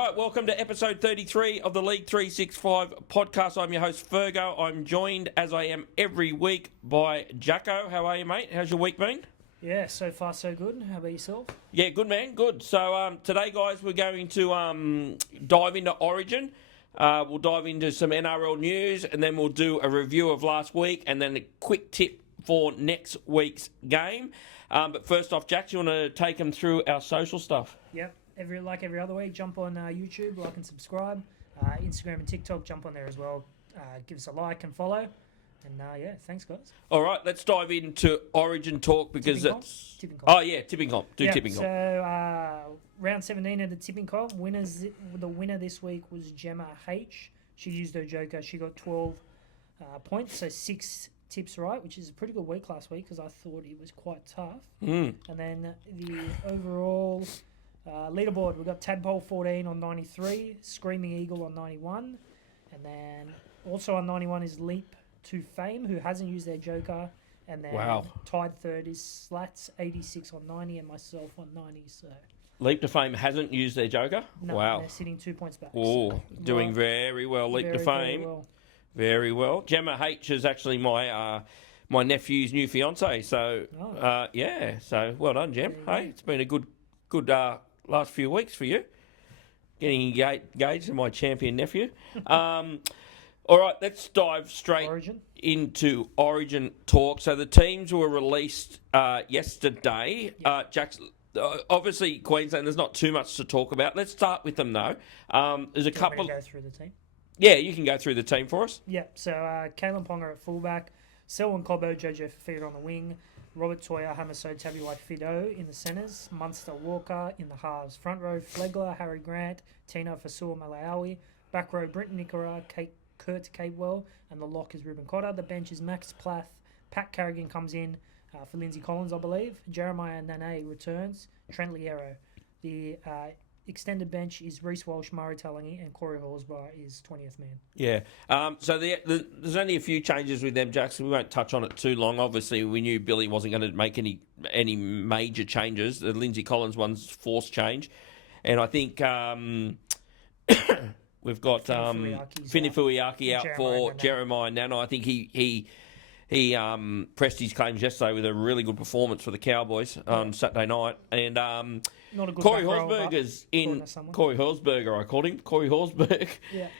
right, welcome to episode 33 of the League365 podcast. I'm your host, Fergo. I'm joined, as I am every week, by Jacko. How are you, mate? How's your week been? Yeah, so far so good. How about yourself? Yeah, good, man. Good. So today, guys, we're going to dive into Origin. We'll dive into some NRL news, and then we'll do a review of last week, and then a quick tip for next week's game. But first off, Jack, do you want to take them through our social stuff? Yep. Every other week, jump on YouTube, like and subscribe. Instagram and TikTok, jump on there as well. Give us a like and follow. And yeah, thanks, guys. All right, let's dive into Origin talk because it's... Tipping comp. Oh, yeah, tipping comp. Tipping comp. So round 17 of the tipping comp. The winner this week was Gemma H. She used her joker. She got 12 points, so 6 tips right, which is a pretty good week last week because I thought it was quite tough. And then the overall... leaderboard, we've got Tadpole 14 on 93, Screaming Eagle on 91, and then also on 91 is Leap to Fame, who hasn't used their joker, and then tied third is Slats 86 on 90 and myself on 90. So Leap to Fame hasn't used their joker? No, wow. They're sitting 2 points back. Oh, so, doing very well, Leap to Fame. Very well. Gemma H is actually my nephew's new fiance, so yeah, so well done, Gem. Hey, it's been a good last few weeks for you, getting engaged to my champion nephew. All right, let's dive straight into Origin talk. So the teams were released yesterday. Jack's, obviously, Queensland, there's not too much to talk about. Let's start with them, though. There's a couple... go through the team? Yeah, you can go through the team for us. Yeah, so Kalen Ponga at fullback, Selwyn Cobbo, Jojo Fafita on the wing, Robert Toya, Hamaso, Tabuai Fido in the centres, Munster Walker in the halves. Front row, Flegler, Harry Grant, Tino Fasua Malawi. Back row, Britton Nicola, Kurt Capewell, and the lock is Ruben Cotter. The bench is Max Plath. Pat Carrigan comes in for Lindsay Collins, I believe. Jeremiah Nane returns. Trent Liero. The extended bench is Reece Walsh, Murray Talangi, and Corey Horsburgh is 20th man. Yeah. So there's only a few changes with them, Jackson. We won't touch on it too long. Obviously, we knew Billy wasn't going to make any major changes. The Lindsay Collins one's forced change. And I think we've got Finifuiaki out for Jeremiah Nana. I think he pressed his claims yesterday with a really good performance for the Cowboys on Saturday night. And not a good Corey Horsburgher's in. Corey Horsburgher, I called him. Corey Horsburgh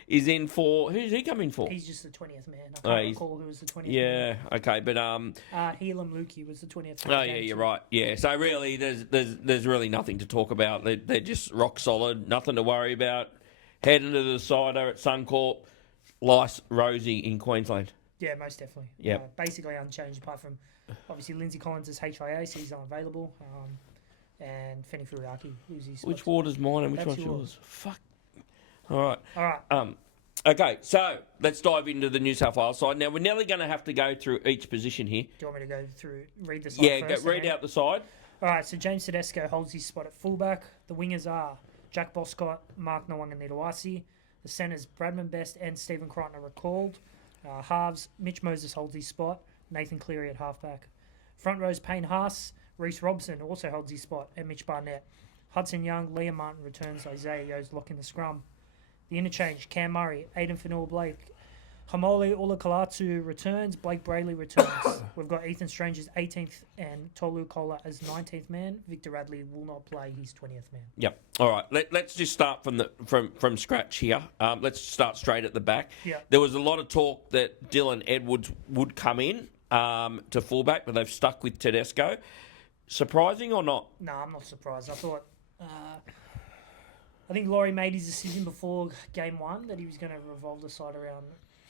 is in for. Who's he coming for? He's just the 20th man. I can't recall who was the 20th man. Yeah, okay, but Helam Lukey was the 20th man. Oh yeah, you're right. Yeah, so really, there's really nothing to talk about. They're just rock solid. Nothing to worry about. Head into the cider at Suncorp. Lice Rosie in Queensland. Yeah, most definitely. Yeah, basically unchanged apart from obviously Lindsay Collins is HIA, so he's unavailable. And Feni Furiaki, who's his... Which water's mine and which one's yours? Fuck. All right. All right. Okay, so let's dive into the New South Wales side. Now, we're nearly going to have to go through each position here. Do you want me to go through, read the side first? Yeah, read out the side. All right, so James Tedesco holds his spot at fullback. The wingers are Jack Boscott, Mark Nawanga-Nidawasi. The centres, Bradman Best and Stephen Crichton are recalled. Halves, Mitch Moses holds his spot. Nathan Cleary at halfback. Front rows, Payne Haas. Reece Robson also holds his spot, and Mitch Barnett. Hudson Young, Liam Martin returns, Isaiah Yo's lock in the scrum. The interchange, Cam Murray, Aidan Fanua-Blake. Hamole Ulakalatu returns, Blake Brayley returns. We've got Ethan Strange as 18th and Tolu Kola as 19th man. Victor Radley will not play, he's 20th man. Yep. All right, let's just start from scratch here. Let's start straight at the back. Yep. There was a lot of talk that Dylan Edwards would come in to fullback, but they've stuck with Tedesco. Surprising or not? No, I'm not surprised. I thought... I think Laurie made his decision before game one that he was going to revolve the side around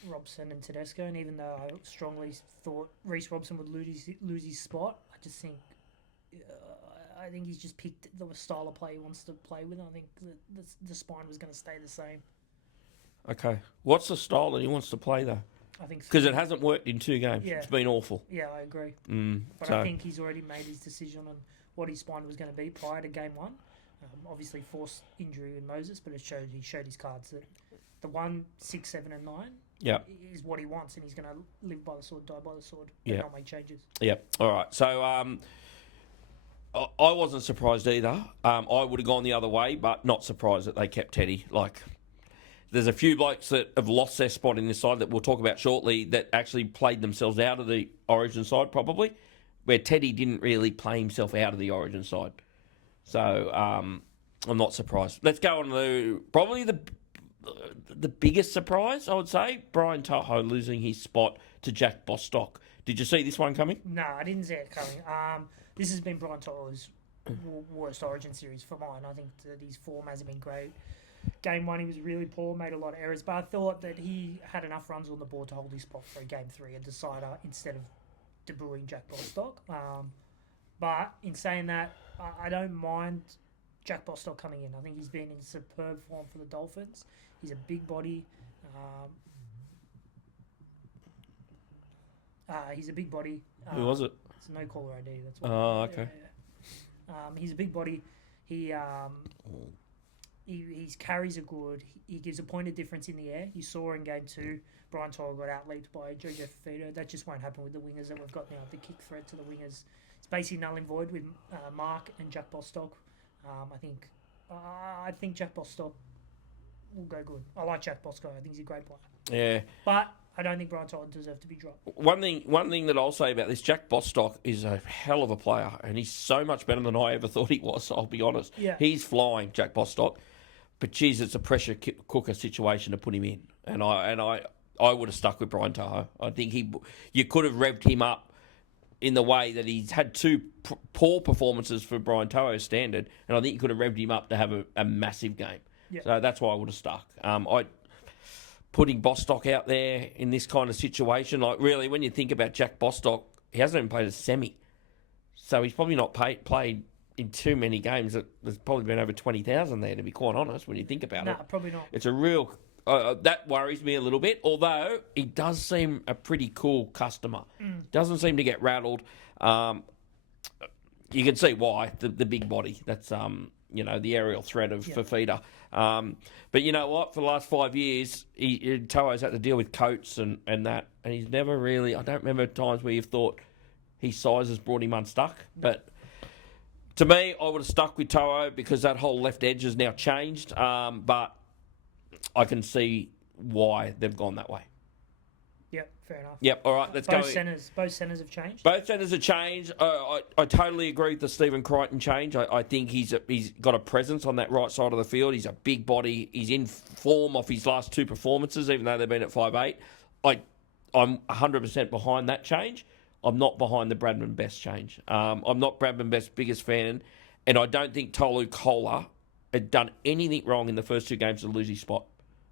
Robson and Tedesco, and even though I strongly thought Reece Robson would lose his spot, I think he's just picked the style of play he wants to play with. I think the spine was going to stay the same. Okay. What's the style that he wants to play, though? I think because it hasn't worked in 2 games. Yeah. It's been awful. Yeah, I agree. But I think he's already made his decision on what his spine was going to be prior to game one. Obviously, forced injury with Moses, but he showed his cards that the 1, 6, 7, and 9 is what he wants, and he's going to live by the sword, die by the sword, and not make changes. Yep. All right. So I wasn't surprised either. I would have gone the other way, but not surprised that they kept Teddy. Like, there's a few blokes that have lost their spot in this side that we'll talk about shortly that actually played themselves out of the Origin side, probably, where Teddy didn't really play himself out of the Origin side. So I'm not surprised. Let's go on to probably the biggest surprise, I would say, Brian Toho losing his spot to Jack Bostock. Did you see this one coming? No, I didn't see it coming. This has been Brian Toto's worst Origin series for mine. I think that his form hasn't been great. Game 1, he was really poor, made a lot of errors, but I thought that he had enough runs on the board to hold his spot for a Game 3, a decider, instead of debuting Jack Bostock. But in saying that, I don't mind Jack Bostock coming in. I think he's been in superb form for the Dolphins. He's a big body. He's a big body. Who was it? It's no caller ID. That's Oh, okay. He's a big body. His carries are good. He gives a point of difference in the air. You saw in Game 2, Brian Toll got out-leaped by Jojo Fafita. That just won't happen with the wingers that we've got now. The kick threat to the wingers. It's basically null and void with Mark and Jack Bostock. I think Jack Bostock will go good. I like Jack Bostock. I think he's a great player. Yeah. But I don't think Brian Toll deserves to be dropped. One thing that I'll say about this, Jack Bostock is a hell of a player, and he's so much better than I ever thought he was, I'll be honest. Yeah. He's flying, Jack Bostock. But, geez, it's a pressure cooker situation to put him in. And I would have stuck with Brian Toho. I think you could have revved him up in the way that he's had two poor performances for Brian Toho's standard, and I think you could have revved him up to have a massive game. Yeah. So that's why I would have stuck. Putting Bostock out there in this kind of situation, like really, when you think about Jack Bostock, he hasn't even played a semi. So he's probably not played in too many games. There's probably been over 20,000 there, to be quite honest, when you think about it. No, probably not. It's a real... that worries me a little bit, although he does seem a pretty cool customer. Doesn't seem to get rattled. You can see why, the big body. That's, the aerial threat of Fafita. But you know what? For the last 5 years, Toho's had to deal with Coates and that, and he's never really... I don't remember times where you've thought his size has brought him unstuck, but... To me, I would have stuck with Toho because that whole left edge has now changed, but I can see why they've gone that way. Yep, fair enough. Yep, all right, let's go. Both centres have changed? Both centres have changed. I totally agree with the Stephen Crichton change. I think he's got a presence on that right side of the field. He's a big body. He's in form off his last two performances, even though they've been at 5'8". I'm 100% behind that change. I'm not behind the Bradman Best change. I'm not Bradman Best's biggest fan, and I don't think Tolu Kola had done anything wrong in the first two games to lose his spot.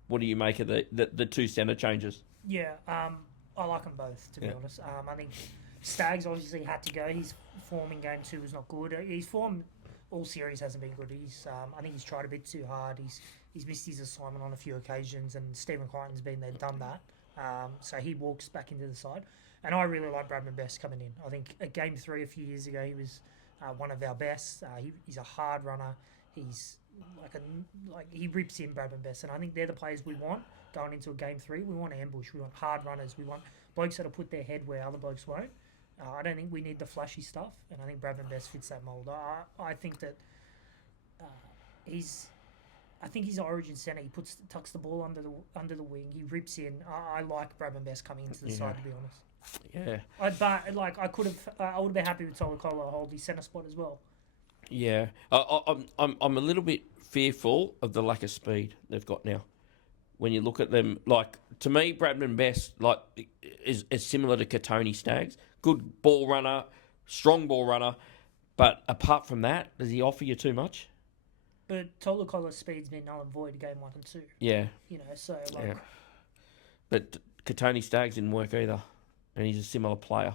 What do you make of the two centre changes? Yeah, I like them both, to be honest. I think Staggs obviously had to go. His form in Game 2 was not good. His form all series hasn't been good. I think he's tried a bit too hard. He's missed his assignment on a few occasions, and Stephen Crichton's been there, done that. So he walks back into the side. And I really like Bradman Best coming in. I think at Game 3 a few years ago, he was one of our best. He's a hard runner. He's he rips in Bradman Best. And I think they're the players we want going into a Game 3. We want ambush. We want hard runners. We want blokes that'll put their head where other blokes won't. I don't think we need the flashy stuff. And I think Bradman Best fits that mould. I think that he's an Origin centre. He tucks the ball under the wing. He rips in. I like Bradman Best coming into the side, to be honest. Yeah. I would have been happy with Tolu Kola hold his centre spot as well. Yeah. I'm a little bit fearful of the lack of speed they've got now. When you look at them, to me, Bradman Best is similar to Katoni Staggs. Good ball runner, strong ball runner, but apart from that, does he offer you too much? But Tolu Kola's speed's been null and void Game 1 and 2. Yeah. Yeah. But Katoni Staggs didn't work either. And he's a similar player.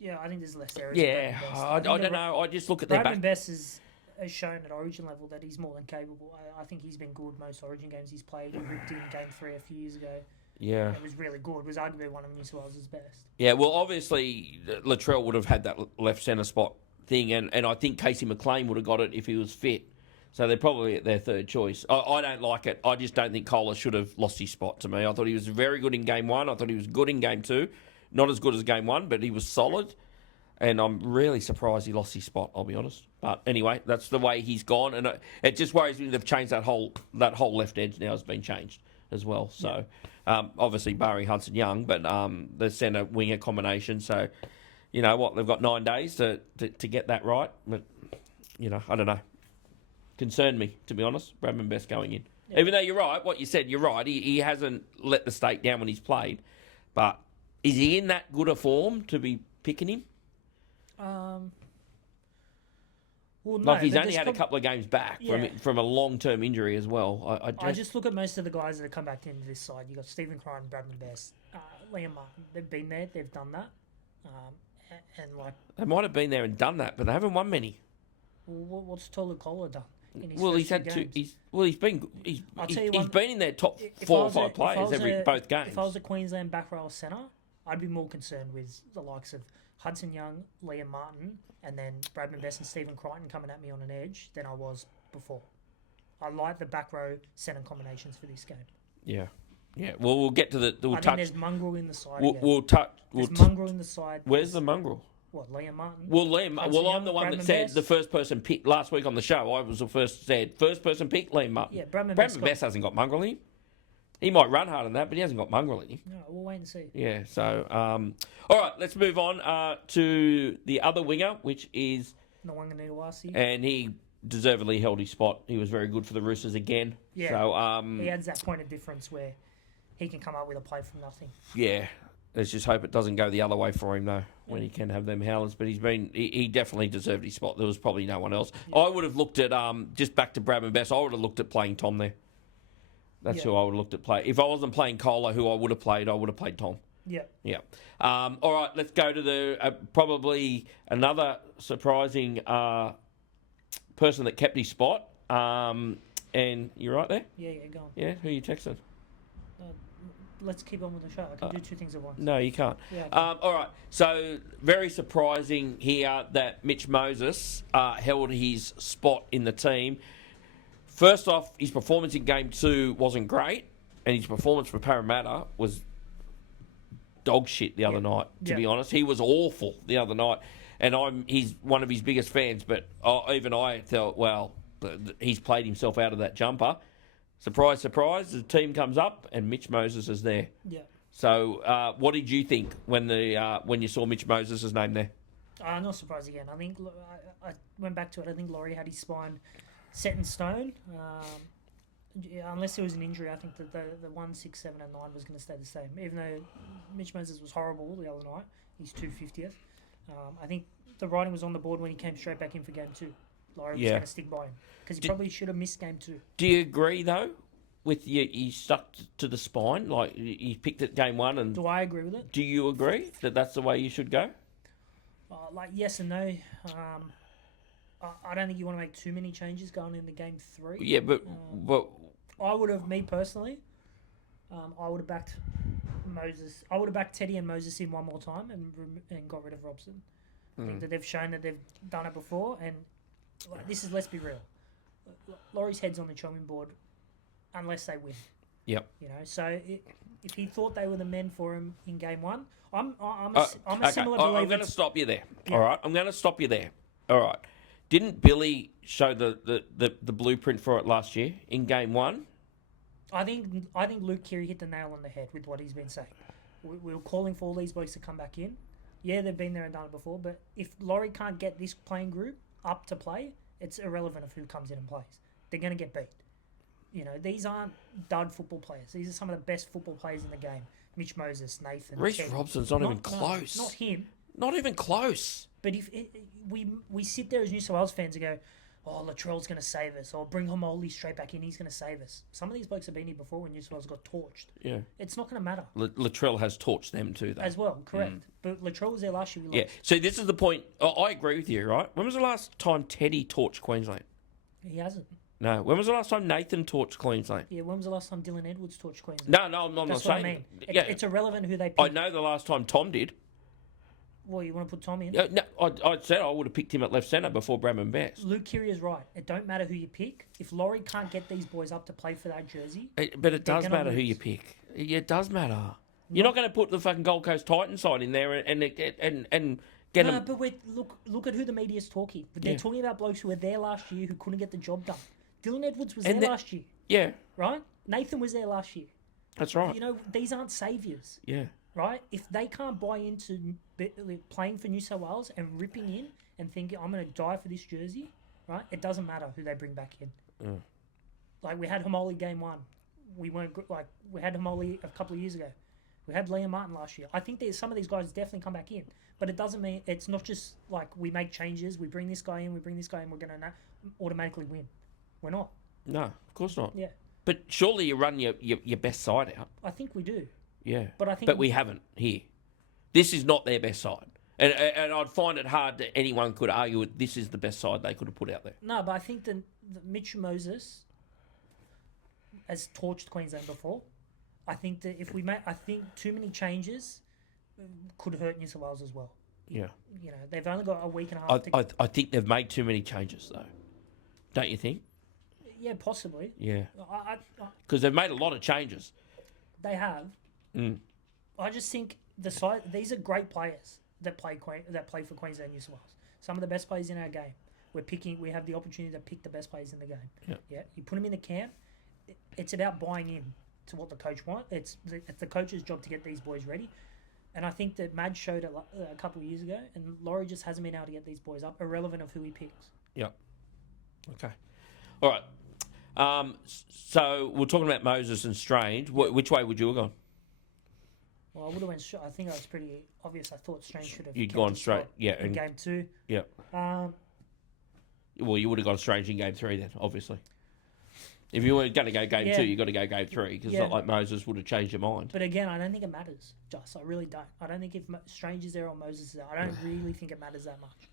Yeah, I think there's less errors. Yeah, I don't know. I just look at their back. Bradman Best has shown at Origin level that he's more than capable. I think he's been good most Origin games he's played. He ripped in Game 3 a few years ago. Yeah. It was really good. It was arguably one of New South Wales' best. Yeah, well, obviously, Latrell would have had that left centre spot thing, and I think Casey McLean would have got it if he was fit. So they're probably at their third choice. I don't like it. I just don't think Kola should have lost his spot to me. I thought he was very good in Game 1. I thought he was good in Game 2. Not as good as Game 1, but he was solid. And I'm really surprised he lost his spot, I'll be honest. But anyway, that's the way he's gone. And it just worries me they've changed that whole left edge now has been changed as well. So, obviously, barring Hudson Young, but the centre-winger combination. So, you know what? They've got 9 days to get that right. But, you know, I don't know. Concerned me, to be honest. Bradman Best going in. Yeah. Even though you're right, what you said, you're right. He hasn't let the stake down when he's played. But is he in that good a form to be picking him? Well, no, like he's only had a couple of games back from a long-term injury as well. I just look at most of the guys that have come back into this side. You got Stephen Crichton, Bradman Best, Liam Martin. They've been there. They've done that. And like they might have been there and done that, but they haven't won many. Well, what's Tolu Kola done? He's had two. He's been in their top 4 or 5 players both games. If I was a Queensland back row centre, I'd be more concerned with the likes of Hudson Young, Liam Martin, and then Bradman Best and Stephen Crichton coming at me on an edge than I was before. I like the back row centre combinations for this game. Yeah. Yeah. Well, we'll get to the. I think there's mongrel in the side. We'll touch. There's mongrel in the side. Where's the mongrel? What, Liam Martin? Well, I'm the one that said the first person picked last week on the show. I was the first person picked Liam Martin. Yeah, Bradman Best hasn't got mongrel in him. He might run hard on that, but he hasn't got mongrel in him. No, we'll wait and see. Yeah, so, all right, let's move on to the other winger, which is... Nawaqanitawase. And he deservedly held his spot. He was very good for the Roosters again. Yeah, so, he adds that point of difference where he can come up with a play from nothing. Yeah, let's just hope it doesn't go the other way for him, though, when he can have them howlers. But he definitely deserved his spot. There was probably no one else. Yeah. I would have looked at, just back to Bradman Best, I would have looked at playing Tom there. That's who I would have looked at play. If I wasn't playing Cola, who I would have played Tom. Yeah. Yeah. All right, let's go to the probably another surprising person that kept his spot. And you right there? Yeah, go on. Yeah, who are you texting? Let's keep on with the show. I can do 2 things at once. No, you can't. Yeah, all right, so very surprising here that Mitch Moses held his spot in the team. First off, his performance in Game 2 wasn't great, and his performance for Parramatta was dog shit the other night, to be honest. He was awful the other night, and he's one of his biggest fans, but even I thought, well, he's played himself out of that jumper. Surprise, surprise, the team comes up, and Mitch Moses is there. Yeah. So what did you think when you saw Mitch Moses' name there? Not surprised again. I think I went back to it. I think Laurie had his spine set in stone. Unless there was an injury, I think that the 1, 6, 7, and 9 was going to stay the same. Even though Mitch Moses was horrible the other night, he's 250th. I think the writing was on the board when he came straight back in for Game 2. Laurie was going to stick by him because he probably should have missed Game 2. Do you agree though? With he stuck to the spine, like he picked it Game 1, and do I agree with it? Do you agree that that's the way you should go? Yes and no. I don't think you want to make too many changes going into Game 3. Yeah, but I would have, me personally, I would have backed Moses. I would have backed Teddy and Moses in one more time and got rid of Robson. I think that they've shown that they've done it before, and this is, let's be real. Laurie's head's on the chopping board unless they win. Yep. You know, so if he thought they were the men for him in Game 1, I'm a similar believer. I'm going to stop you there. Yeah. All right, I'm going to stop you there. All right. Didn't Billy show the blueprint for it last year in Game 1? I think Luke Keary hit the nail on the head with what he's been saying. We were calling for all these blokes to come back in. Yeah, they've been there and done it before, but if Laurie can't get this playing group up to play, it's irrelevant of who comes in and plays. They're going to get beat. You know, these aren't dud football players. These are some of the best football players in the game. Mitch Moses, Nathan, Reece Robson's not even close. Not him. Not even close. But if we sit there as New South Wales fans and go, oh, Latrell's going to save us, or bring Homoli straight back in, he's going to save us. Some of these blokes have been here before when New South Wales got torched. Yeah. It's not going to matter. Latrell has torched them too, though. As well, correct. But Latrell was there last year. Yeah, so this is the point. I agree with you, right? When was the last time Teddy torched Queensland? He hasn't. No. When was the last time Nathan torched Queensland? Yeah, when was the last time Dylan Edwards torched Queensland? No, I'm not saying. That's what I mean. It's irrelevant who they pick. I know the last time Tom did. Well, you want to put Tom in? No, I said I would have picked him at left centre before Bradman Best. Luke Keary is right. It don't matter who you pick. If Laurie can't get these boys up to play for that jersey... But it does matter who you pick. It does matter. You're not going to put the fucking Gold Coast Titans side in there and Get No, them. but look at who the media's talking. They're talking about blokes who were there last year who couldn't get the job done. Dylan Edwards was there last year, Yeah, right? Nathan was there last year. that's right. You know, these aren't saviours, Yeah, right? If they can't buy into playing for New South Wales and ripping in and thinking, I'm going to die for this jersey, right? It doesn't matter who they bring back in. Like, we had Homoli game 1. We had Homoli a couple of years ago. We had Liam Martin last year. I think some of these guys definitely come back in. But it doesn't mean, it's not just like we make changes, we bring this guy in, we're going to automatically win. We're not. no, of course not. Yeah. But surely you run your best side out. I think we do. Yeah. But we haven't here. This is not their best side. And I'd find it hard that anyone could argue that this is the best side they could have put out there. No, but I think that Mitch Moses has torched Queensland before. I think that if we I think too many changes could hurt New South Wales as well. Yeah. You know, they've only got a week and a half. I think they've made too many changes, though. Don't you think? Yeah, possibly. Yeah. Because they've made a lot of changes. They have. I just think these are great players that play for Queensland, New South Wales. Some of the best players in our game. We have the opportunity to pick the best players in the game. Yeah. You put them in the camp. It's about buying in to what the coach wants. It's the coach's job to get these boys ready. And I think that Mad showed it a couple of years ago, and Laurie just hasn't been able to get these boys up, irrelevant of who he picks. Yep. Okay. All right. So we're talking about Moses and Strange. Which way would you have gone? Well, I would have went. I think it was pretty obvious. I thought Strange should have. You'd gone straight, yeah. In game 2. Yeah. Well, you would have gone Strange in game 3 then, obviously. If you were going to go game 2, you've got to go game 3 because it's not like Moses would have changed your mind. But again, I don't think it matters, Just. I really don't. I don't think if Strange is there or Moses is there, I don't really think it matters that much.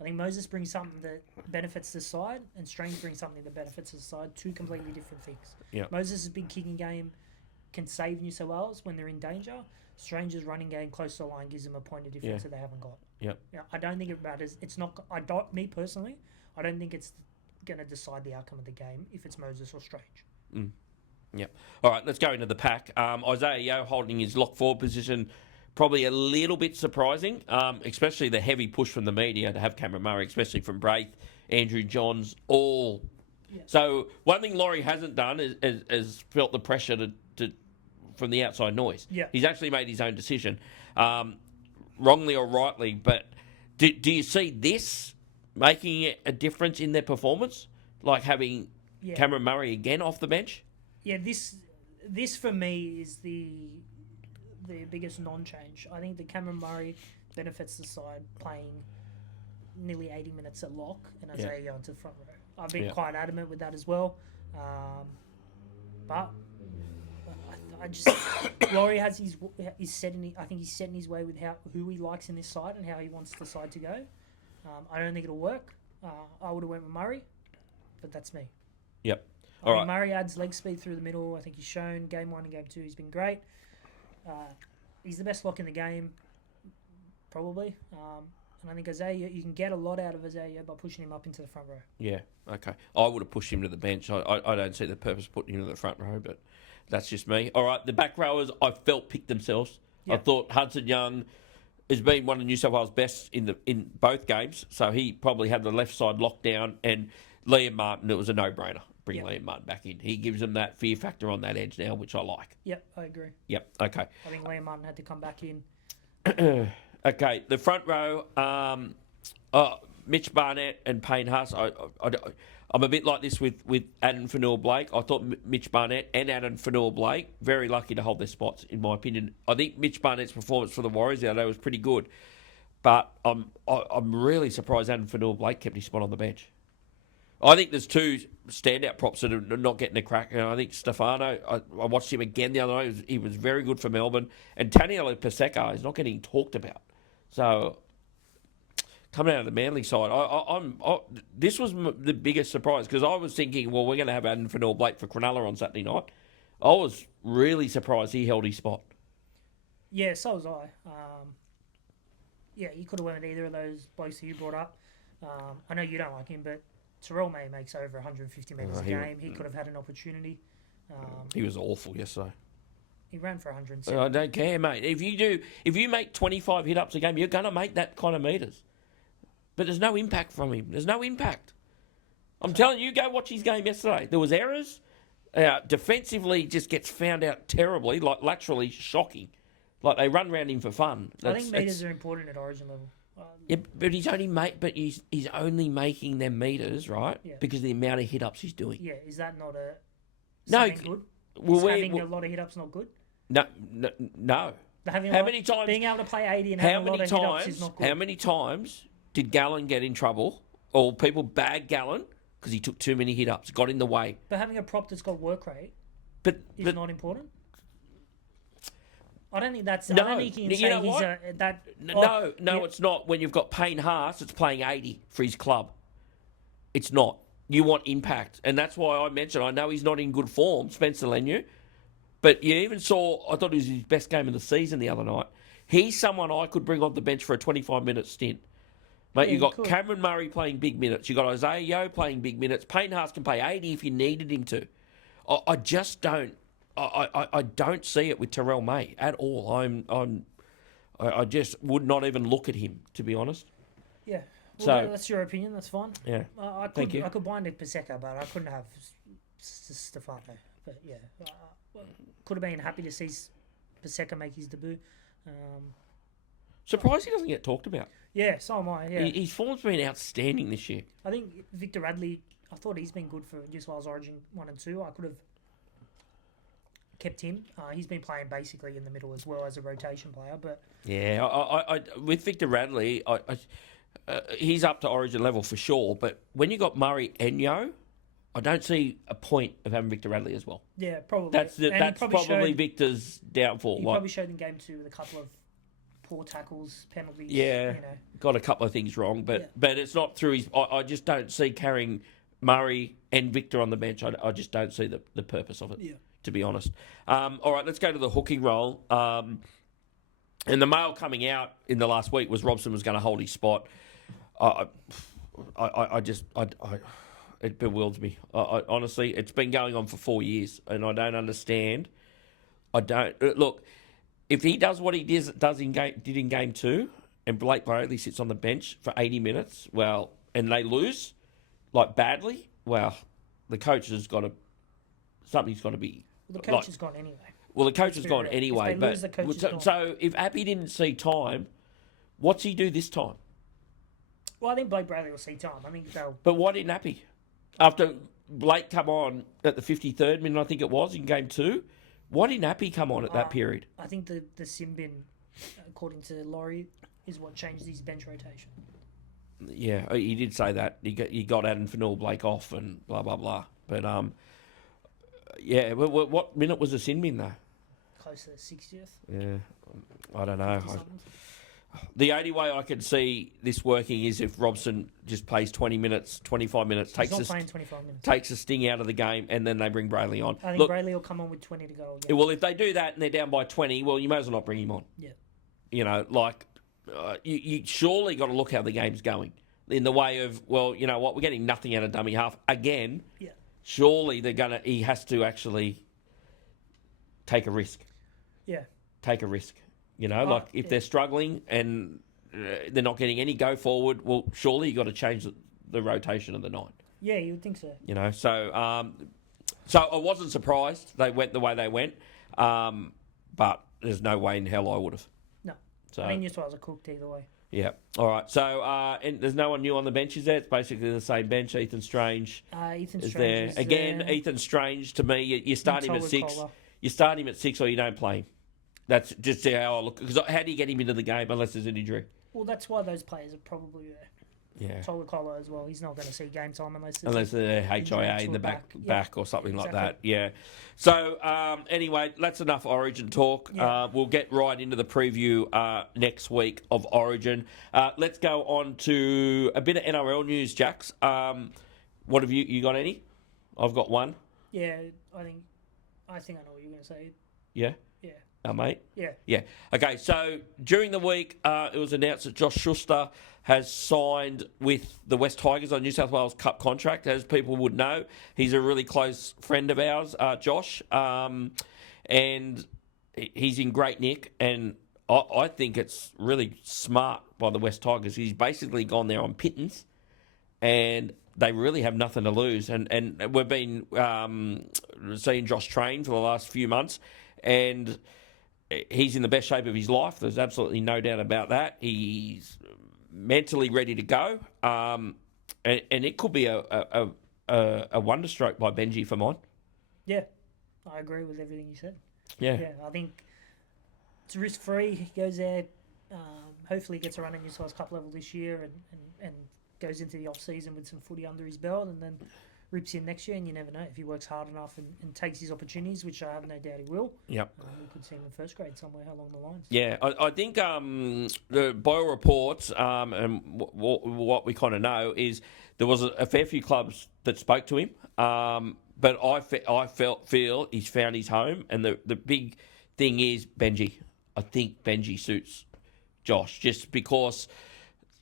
I think Moses brings something that benefits the side and Strange brings something that benefits the side. Two completely different things. Yeah. Moses' big kicking game can save New South Wales when they're in danger. Strange's running game close to the line gives them a point of difference that they haven't got. Yep. Yeah, I don't think it matters. It's not. Me personally, I don't think it's going to decide the outcome of the game if it's Moses or Strange. Yep. All right, let's go into the pack. Isaiah Yeo holding his lock forward position, probably a little bit surprising, especially the heavy push from the media to have Cameron Murray, especially from Braith, Andrew Johns, all. Yeah. So one thing Laurie hasn't done is felt the pressure to from the outside noise. Yeah. He's actually made his own decision, wrongly or rightly. But do you see this making a difference in their performance, like having Cameron Murray again off the bench? Yeah, this for me is the biggest non-change. I think that Cameron Murray benefits the side playing nearly 80 minutes at lock and Isaiah Yeo into the front row. I've been quite adamant with that as well. But I just Laurie has he's setting his way with who he likes in this side and how he wants the side to go. I don't think it'll work. I would have went with Murray, but that's me. Yep. I think Murray adds leg speed through the middle. I think he's shown game 1 and game 2 he's been great. He's the best lock in the game, probably. And I think Isaiah, you can get a lot out of Isaiah by pushing him up into the front row. Yeah, okay. I would have pushed him to the bench. I don't see the purpose of putting him to the front row, but that's just me. All right, the back rowers I felt picked themselves. Yep. I thought Hudson Young has been one of New South Wales' best in both games, so he probably had the left side locked down. And Liam Martin, it was a no-brainer. Bring Liam Martin back in. He gives them that fear factor on that edge now, which I like. Yep, I agree. Yep, okay. I think Liam Martin had to come back in. Okay, the front row, Mitch Barnett and Payne Haas. I'm a bit like this with Adam Fanua-Blake. I thought Mitch Barnett and Adam Fanua-Blake very lucky to hold their spots, in my opinion. I think Mitch Barnett's performance for the Warriors the other day was pretty good, but I'm really surprised Adam Fanua-Blake kept his spot on the bench. I think there's two standout props that are not getting a crack. I think Stefano, I watched him again the other night. He was very good for Melbourne. And Taniela Paseka is not getting talked about. So, coming out of the Manly side, this was the biggest surprise because I was thinking, well, we're going to have Adam Fanua-Blake for Cronulla on Saturday night. I was really surprised he held his spot. Yeah, so was I. He could have went with either of those blokes that you brought up. I know you don't like him, but Terrell May makes over 150 metres a game. He could have had an opportunity. He was awful yesterday. He ran for 107. I don't care, mate. If you make 25 hit-ups a game, you're going to make that kind of meters. But there's no impact from him. There's no impact. I'm telling you, go watch his game yesterday. There was errors. Defensively, just gets found out terribly, like laterally shocking. Like they run around him for fun. I think meters are important at Origin level. Yeah, but he's only making them meters, right? Yeah. Because of the amount of hit-ups he's doing. Yeah, is that not good? Well, having a lot of hit-ups not good? No. How many times being able to play 80 and having a lot of hit-ups is not good? How many times did Gallen get in trouble, or people bag Gallen because he took too many hit-ups, got in the way? But having a prop that's got work rate is not important. I don't think that's. No, I don't think you can say he's a that. It's not. When you've got Payne Haas, it's playing 80 for his club. It's not. You want impact, and that's why I mentioned. I know he's not in good form, Spencer Leniu, but you even saw. I thought it was his best game of the season the other night. He's someone I could bring on the bench for a 25-minute stint. Mate, you got Cameron Murray playing big minutes. You got Isaiah Yeo playing big minutes. Payne Haas can play 80 if you needed him to. I just don't. I don't see it with Terrell May at all. I just would not even look at him, to be honest. Yeah. Well, that's your opinion. That's fine. Yeah. Thank you. I could bind it Paseka, but I couldn't have Stefano. But yeah, could have been happy to see Paseka make his debut. Surprised he doesn't get talked about. Yeah, so am I. Yeah. His form's been outstanding this year. I think Victor Radley. I thought he's been good for New South Wales Origin 1 and 2. I could have kept him. He's been playing basically in the middle as well as a rotation player. But yeah, I with Victor Radley, he's up to Origin level for sure. But when you got Murray and Yeo, I don't see a point of having Victor Radley as well. Yeah, probably. That's probably Victor's downfall. He probably showed in game 2 with a couple of poor tackles, penalties. Yeah, got a couple of things wrong, but it's not through his. I just don't see carrying Murray and Victor on the bench. I just don't see the purpose of it. Yeah. To be honest. All right, let's go to the hooking role. And the mail coming out in the last week was Robson was going to hold his spot. It bewilders me. Honestly, it's been going on for 4 years, and I don't understand. Look. If he does what he did in game 2, and Blake Bradley sits on the bench for 80 minutes, and they lose, like badly, the coach has got to. Something's got to be. Well, the coach has gone anyway. Well, the coach has gone anyway. So if Appy didn't see time, what's he do this time? Well, I think Blake Bradley will see time. I think they'll. But why didn't Appy? After Blake come on at the 53rd minute, I think it was, in game 2, why didn't Appy come on at that period? I think the sin bin, according to Laurie, is what changed his bench rotation. Yeah, he did say that. He got Adam Fanul Blake off and blah, blah, blah. But, yeah, what minute was the sin bin, though? Close to the 60th. Yeah, I don't know. The only way I can see this working is if Robson just plays 20 minutes, 25 minutes, takes a sting out of the game, and then they bring Bradley on. I think Bradley will come on with 20 to go again. Well, if they do that and they're down by 20, well, you may as well not bring him on. Yeah. You know, you surely got to look how the game's going. In the way of, well, you know what, we're getting nothing out of dummy half again. Yeah. Surely he has to actually take a risk. Yeah. Take a risk. You know, if they're struggling and they're not getting any go forward, well, surely you got to change the rotation of the 9. Yeah, you would think so. You know, so I wasn't surprised they went the way they went, but there's no way in hell I would have. No. So, I mean, New South Wales are cooked either way. Yeah. All right. So, and there's no one new on the bench, is there? It's basically the same bench. Ethan Strange. Is there. Again, there. Ethan Strange, to me, you start him at 6. You start him at 6 or you don't play him. That's just how I look. Because how do you get him into the game unless there's an injury? Well, that's why those players are probably there. Yeah. Tola Collar as well. He's not going to see game time unless there's a HIA in the back or something like that. Yeah. So, anyway, that's enough Origin talk. Yeah. We'll get right into the preview next week of Origin. Let's go on to a bit of NRL news, Jax. What have you got any? I've got one. Yeah, I think I know what you're going to say. Yeah? Yeah. Mate? Yeah. Yeah. Okay, so during the week, it was announced that Josh Shuster has signed with the West Tigers on New South Wales Cup contract. As people would know, he's a really close friend of ours, Josh. And he's in great nick, and I think it's really smart by the West Tigers. He's basically gone there on pittance, and they really have nothing to lose. And we've been seeing Josh train for the last few months, and he's in the best shape of his life. There's absolutely no doubt about that. He's mentally ready to go, and it could be a wonder stroke by Benji for mine. Yeah, I agree with everything you said. Yeah, I think it's risk free. He goes there. Hopefully, he gets a run at New South Wales Cup level this year, and goes into the off season with some footy under his belt, and then rips in next year. And you never know if he works hard enough and takes his opportunities, which I have no doubt he will. Yep. We could see him in first grade somewhere along the lines. Yeah, I think by all reports and what we kind of know is there was a fair few clubs that spoke to him, but I feel he's found his home, and the big thing is Benji. I think Benji suits Josh just because,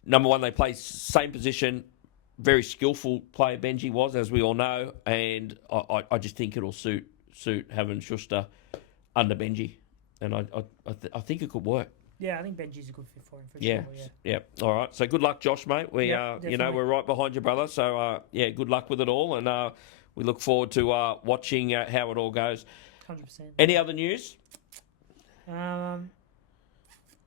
number one, they play same position. Very skillful player Benji was, as we all know, and I just think it'll suit having Shuster under Benji, and I think it could work. Yeah, I think Benji's a good fit for him for sure. Yeah. All right. So good luck, Josh, mate. We we're right behind you, brother. So good luck with it all, and we look forward to watching how it all goes. 100%. Any other news? No,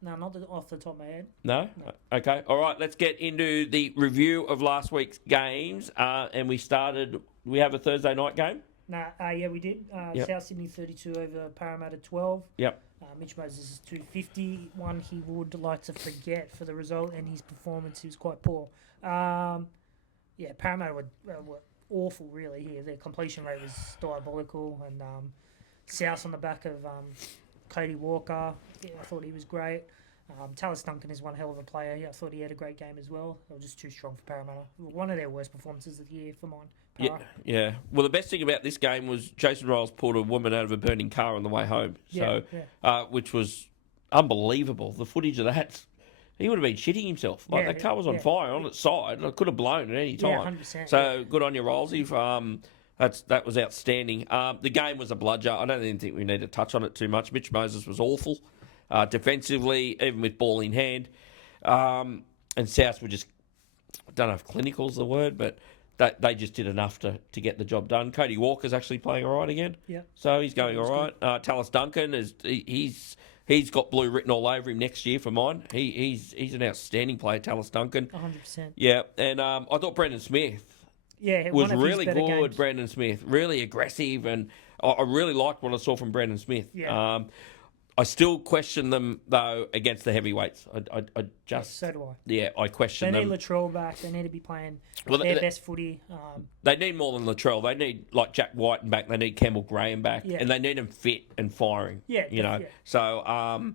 not off the top of my head. No? Okay. All right. Let's get into the review of last week's games. And we have a Thursday night game? Yeah, we did. South Sydney 32 over Parramatta 12. Yep. Mitch Moses is 250. One he would like to forget for the result and his performance. He was quite poor. Parramatta were awful, really, here. Their completion rate was diabolical. And South on the back of Cody Walker, I thought he was great. Tallis Duncan is one hell of a player. I thought he had a great game as well. They were just too strong for Parramatta. One of their worst performances of the year for mine. Yeah. Well, the best thing about this game was Jason Riles pulled a woman out of a burning car on the way home. Which was unbelievable. The footage of that, he would have been shitting himself. The car was on fire on its side. It could have blown at any time. 100%. So good on you, Rolesy. That was outstanding. The game was a bludger. I don't even think we need to touch on it too much. Mitch Moses was awful defensively, even with ball in hand. And South were just, I don't know if clinical is the word, but they just did enough to get the job done. Cody Walker's actually playing all right again. Yeah. So he's going all right. Tallis Duncan, he's got blue written all over him next year for mine. He's an outstanding player, Tallis Duncan. 100%. Yeah, and I thought Brendan Smith was really good. Games. Brandon Smith, really aggressive, and I really liked what I saw from Brandon Smith. Yeah. I still question them though against the heavyweights. I just so do I. Yeah, I question them. They need Latrell back. They need to be playing their best footy. They need more than Latrell. They need like Jack Whiten back. They need Campbell Graham back, and they need them fit and firing. Yeah, you know. Yeah. So,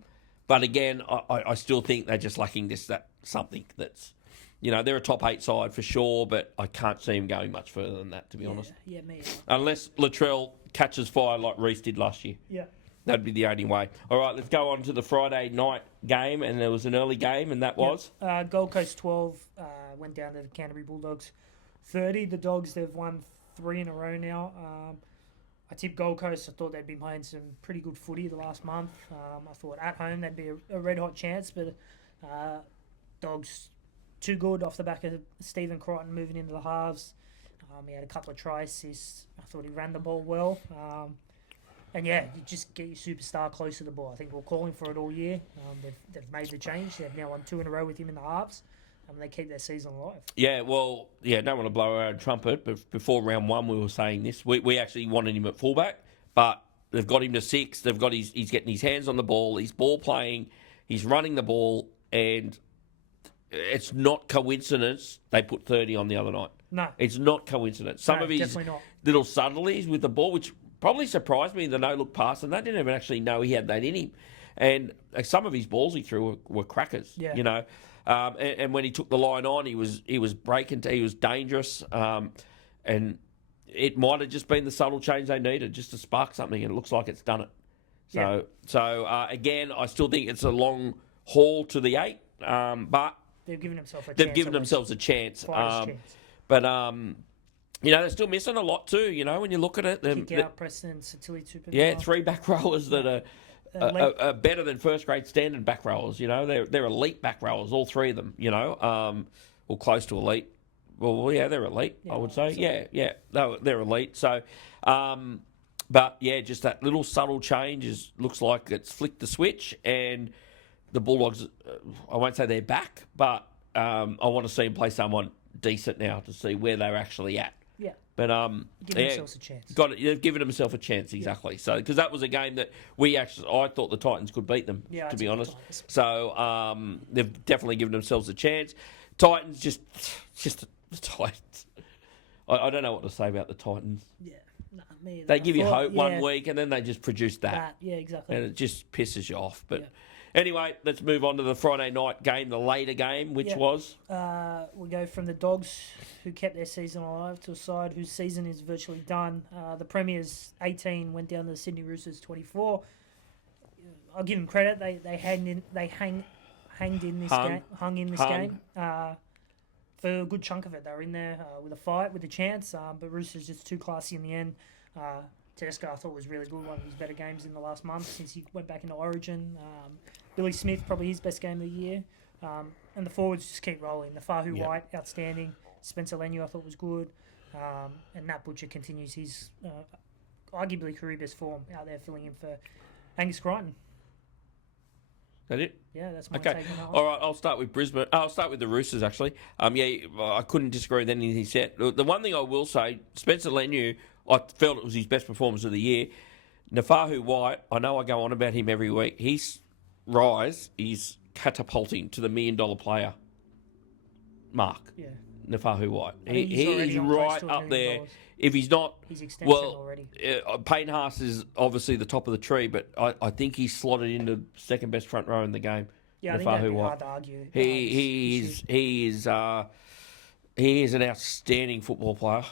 but again, I still think they're just lacking something that's. They're a top 8 side for sure, but I can't see them going much further than that, to be honest. Yeah, me either. Unless Latrell catches fire like Reece did last year. Yeah. That'd be the only way. All right, let's go on to the Friday night game, and there was an early game, and that was? Gold Coast 12 went down to the Canterbury Bulldogs 30. The Dogs, they've won 3 in a row now. I tipped Gold Coast. I thought they'd been playing some pretty good footy the last month. I thought at home they'd be a red-hot chance, but Dogs... too good off the back of Stephen Crichton moving into the halves. He had a couple of try assists. I thought he ran the ball well. You just get your superstar close to the ball. I think we're calling for it all year. They've made the change. They've now won 2 in a row with him in the halves. They keep their season alive. Yeah, well, don't want to blow our own trumpet, but before round 1 we were saying this. We actually wanted him at fullback, but they've got him to 6. They've got he's getting his hands on the ball. He's ball playing. He's running the ball, and it's not coincidence they put 30 on the other night. No. It's not coincidence. Some of his little subtleties with the ball, which probably surprised me, the no-look pass, and they didn't even actually know he had that in him. And some of his balls he threw were crackers, And when he took the line on, he was breaking, he was dangerous. And it might have just been the subtle change they needed just to spark something, and it looks like it's done it. So again, I still think it's a long haul to the 8, but... They've given themselves a chance. But, they're still missing a lot too, when you look at it. Kick out, Preston, Satili Tupu. 3 back rowers that better than first grade standard back rowers. They're elite back rowers, all three of them. Or close to elite. Well, yeah, they're elite. I would say, yeah, they're elite. So, but yeah, just that little subtle change looks like it's flicked the switch, and the Bulldogs. I won't say they're back, but I want to see them play someone decent now to see where they're actually at. Yeah. But giving themselves a chance. They've given themselves a chance, exactly. Yeah. So because that was a game that I thought the Titans could beat them. To be honest. So they've definitely given themselves a chance. Titans just the Titans. I don't know what to say about the Titans. Yeah. Me either. They give you hope one week and then they just produce that. Yeah, exactly. And it just pisses you off. But anyway, let's move on to the Friday night game, the later game, which was? We go from the Dogs, who kept their season alive, to a side whose season is virtually done. The Premiers 18 went down to the Sydney Roosters 24. I'll give them credit. They hung in this game. For a good chunk of it, they were in there with a fight, with a chance, but Roosters just too classy in the end. Tedesco, I thought, was really good, one of his better games in the last month since he went back into Origin. Billy Smith, probably his best game of the year. And the forwards just keep rolling. Nafahu White, outstanding. Spencer Leniu, I thought, was good. And Nat Butcher continues his arguably career best form out there, filling in for Angus Crichton. That it? Yeah, that's my take on that one. All right, I'll start with Brisbane. I'll start with the Roosters, actually. I couldn't disagree with anything he said. The one thing I will say, Spencer Leniu, I felt it was his best performance of the year. Nafahu White, I know I go on about him every week. His rise is catapulting to the $1 million player mark. Yeah. Nafahu White. He's right up there. If he's not, he's extension already. Payne Haas is obviously the top of the tree, but I think he's slotted into second best front row in the game. Yeah, I think that'd be hard to argue. He is an outstanding football player.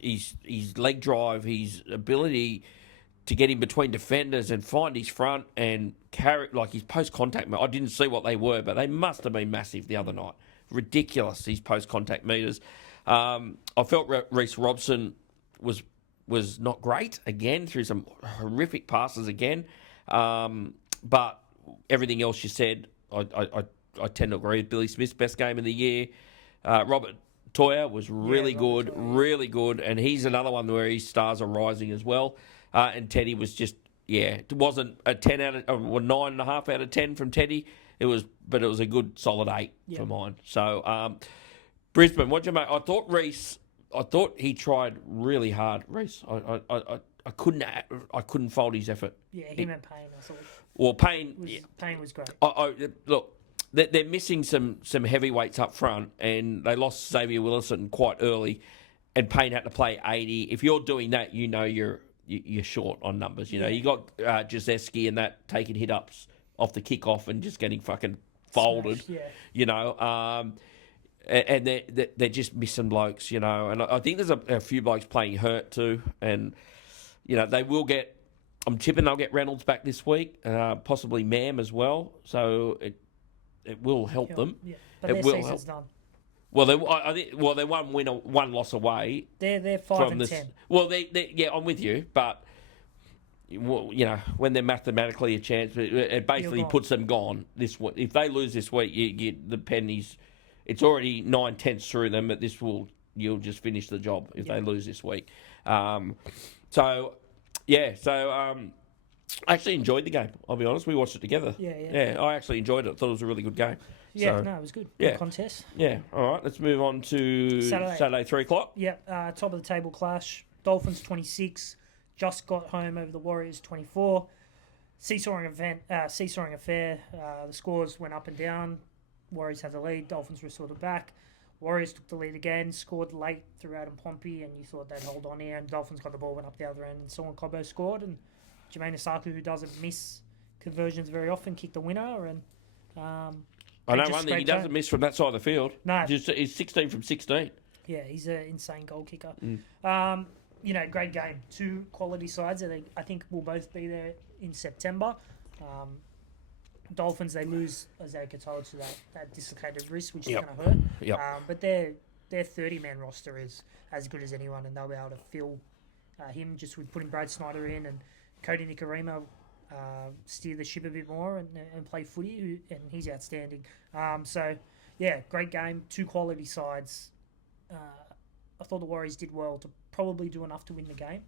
His leg drive, his ability to get in between defenders and find his front and carry, like his post-contact. I didn't see what they were, but they must have been massive the other night. Ridiculous, his post-contact meters. I felt Reece Robson was not great again, through some horrific passes again. But everything else you said, I tend to agree with Billy Smith's best game of the year. Robert Toya was really good, and he's another one where his stars are rising as well. And Teddy was just, it wasn't a 10 out of 9.5 out of 10 from Teddy. It was a good solid 8 for mine. So Brisbane, what do you make? I thought he tried really hard, Reece. I couldn't fold his effort. Yeah, him and Payne, I thought. Well, Payne was great. Look, they're missing some heavyweights up front, and they lost Xavier Willison quite early, and Payne had to play 80. If you're doing that, you're short on numbers. You got Jazeski and that taking hit ups off the kickoff and just getting fucking folded. Smash, and they're just missing blokes. And I think there's a few blokes playing hurt too, and they will get. I'm tipping they'll get Reynolds back this week, possibly Mam as well. So it will help them. Yeah, but their season's done. Well, they're one loss away. They're 5 and 10. Well, I'm with you, but when they're mathematically a chance, it basically puts them gone this week. If they lose this week, you get the pennies. It's already 9/10 through them, but you'll just finish the job if they lose this week. I actually enjoyed the game. I'll be honest. We watched it together. Yeah. I actually enjoyed it. I thought it was a really good game. Yeah, it was good. Good contest. Yeah. All right. Let's move on to Saturday 3:00. Yeah. Top of the table clash. Dolphins 26. Just got home over the Warriors 24. Seesawing affair. The scores went up and down. Warriors had the lead. Dolphins restored back. Warriors took the lead again, scored late throughout in Pompey, and you thought they'd hold on here. And Dolphins got the ball, went up the other end, and Solon Cobo scored. And Jermaine Osaku, who doesn't miss conversions very often, kicked the winner. And I know one thing, he doesn't miss from that side of the field. No. He's 16 from 16. Yeah, he's an insane goal kicker. Great game. Two quality sides that I think will both be there in September. Dolphins, they lose Isaiah Katoa to that dislocated wrist, which is going to hurt. Yep. But their 30-man roster is as good as anyone, and they'll be able to fill him just with putting Brad Snyder in, and Cody Nicarima steer the ship a bit more and play footy, and he's outstanding. So, yeah, great game. Two quality sides. I thought the Warriors did well to probably do enough to win the game.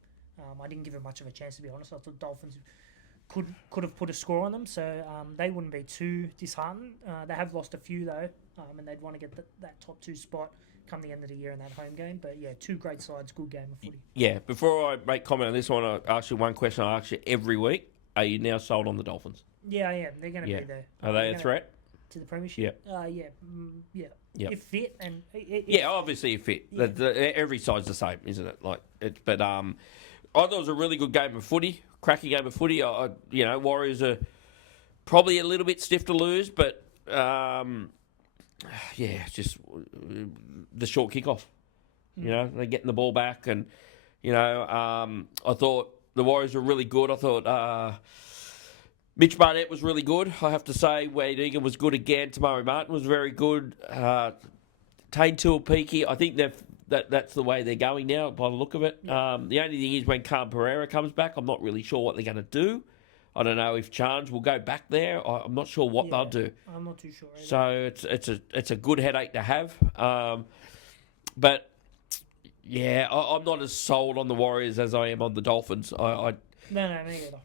I didn't give them much of a chance, to be honest. I thought Dolphins could have put a score on them, so they wouldn't be too disheartened. They have lost a few, though, and they'd want to get that top 2 spot come the end of the year in that home game. But, yeah, two great sides, good game of footy. Yeah, before I make comment on this one, I'll ask you one question I ask you every week. Are you now sold on the Dolphins? Yeah, I am. They're going to be there. Are they a threat? To the premiership? Yeah. Yep. If fit and... obviously if fit. Yeah. Every side's the same, isn't it? But I thought it was a really good game of footy, cracking game of footy. Warriors are probably a little bit stiff to lose, but it's just the short kickoff. They're getting the ball back, and I thought the Warriors were really good. I thought Mitch Barnett was really good. I have to say, Wade Egan was good again. Tamari Martin was very good. Tane Tuapiki, I think that's the way they're going now by the look of it. Yeah. The only thing is when Khan Pereira comes back, I'm not really sure what they're going to do. I don't know if Charles will go back there. I'm not sure what they'll do. I'm not too sure So either. it's a good headache to have. But yeah, I'm not as sold on the Warriors as I am on the Dolphins. No, me either.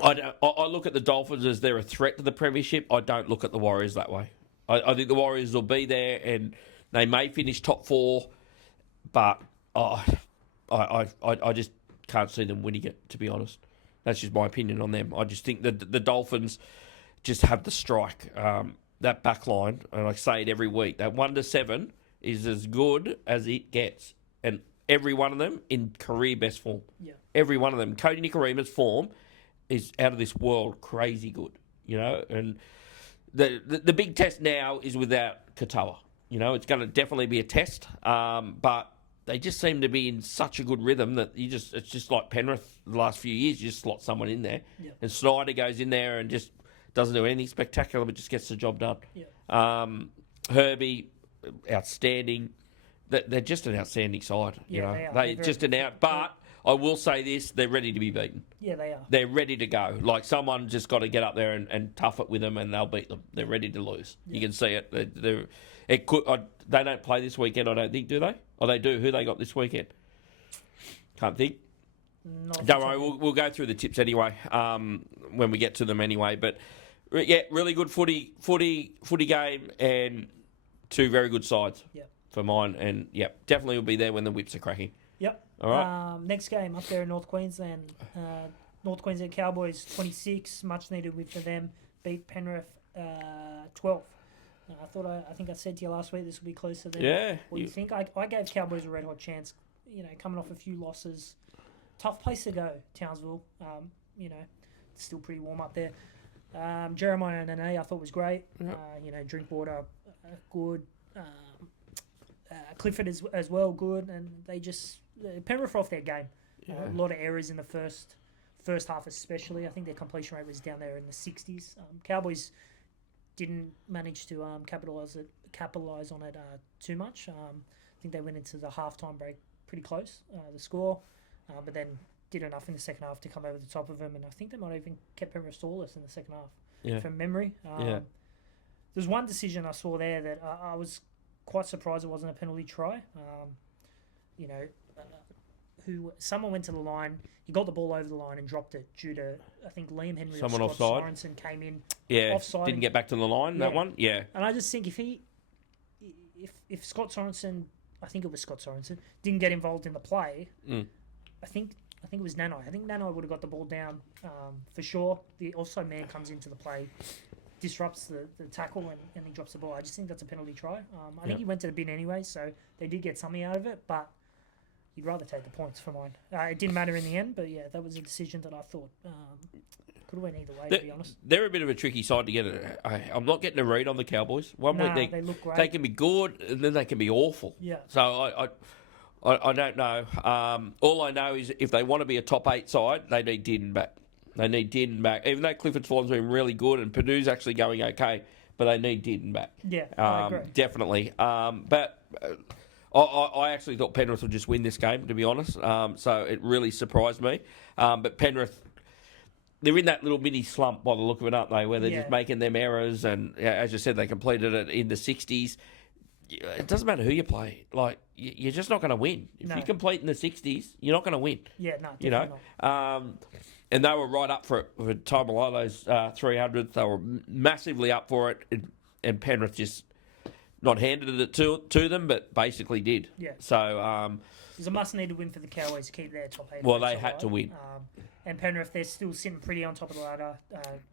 I look at the Dolphins as they're a threat to the premiership. I don't look at the Warriors that way. I think the Warriors will be there and they may finish top 4, but I just can't see them winning it, to be honest. That's just my opinion on them. I just think that the Dolphins just have the strike. That back line, and I say it every week, that 1 to 7 is as good as it gets. And every one of them in career best form. Yeah. Every one of them. Cody Nicorima's form is out of this world, crazy good, and the big test now is without Katoa. It's going to definitely be a test, but they just seem to be in such a good rhythm that it's just like Penrith the last few years. You just slot someone in there, and Snyder goes in there and just doesn't do anything spectacular, but just gets the job done. Yeah. Herbie, outstanding. They're just an outstanding side. They're just an out, but. I will say this, they're ready to be beaten. Yeah, they are. They're ready to go. Like, someone just got to get up there and tough it with them, and they'll beat them. They're ready to lose. Yeah. You can see it. They don't play this weekend, I don't think, do they? Oh, they do. Who they got this weekend? Can't think. Don't worry, we'll go through the tips anyway when we get to them anyway. But, yeah, really good footy game and two very good sides for mine. And, definitely will be there when the whips are cracking. Yep. All right. Next game up there in North Queensland. North Queensland Cowboys 26, much needed win for them. Beat Penrith 12. I think I said to you last week this would be closer than what you think. I gave Cowboys a red hot chance. Coming off a few losses, tough place to go. Townsville. It's still pretty warm up there. Jeremiah Nene I thought was great. Yep. Drinkwater good. Clifford as well, good, and they just Penrith off their game. A lot of errors in the first half, especially. I think their completion rate was down there in the 60s. Cowboys didn't manage to capitalize on it too much. I think they went into the halftime break pretty close, the score, but then did enough in the second half to come over the top of them, and I think they might have even kept Penrith scoreless in the second half, from memory. There's one decision I saw there that I was quite surprised it wasn't a penalty try. Someone went to the line, he got the ball over the line and dropped it due to, I think, Liam Henry someone or Scott offside. Sorensen came in offside. Didn't get back to the line, that one? Yeah. And I just think if Scott Sorensen, I think it was Scott Sorensen, didn't get involved in the play, I think it was Nanai. I think Nanai would have got the ball down for sure. The offside man comes into the play, disrupts the tackle and he drops the ball. I just think that's a penalty try. I think he went to the bin anyway, so they did get something out of it, but you'd rather take the points for mine. It didn't matter in the end, but that was a decision that I thought could have went either way, to be honest. They're a bit of a tricky side to get it. I'm not getting a read on the Cowboys. One week they look great. They can be good, and then they can be awful. Yeah. So I don't know. All I know is if they want to be a top 8 side, they need Dearden back. Even though Clifford's form's been really good and Purdue's actually going okay, but they need Dearden back. Yeah, I agree. Definitely. But I actually thought Penrith would just win this game, to be honest. So it really surprised me. But Penrith, they're in that little mini slump by the look of it, aren't they? Where they're just making them errors, and as you said, they completed it in the 60s. It doesn't matter who you play. Like, you're just not going to win. If you complete in the 60s, you're not going to win. Yeah, no, definitely not. And they were right up for it for Tomolo's 300th. They were massively up for it, and Penrith just not handed it to them, but basically did. Yeah. So it was a must-needed win for the Cowboys to keep their top 8. Well, they had to win. And Penrith, they're still sitting pretty on top of the ladder.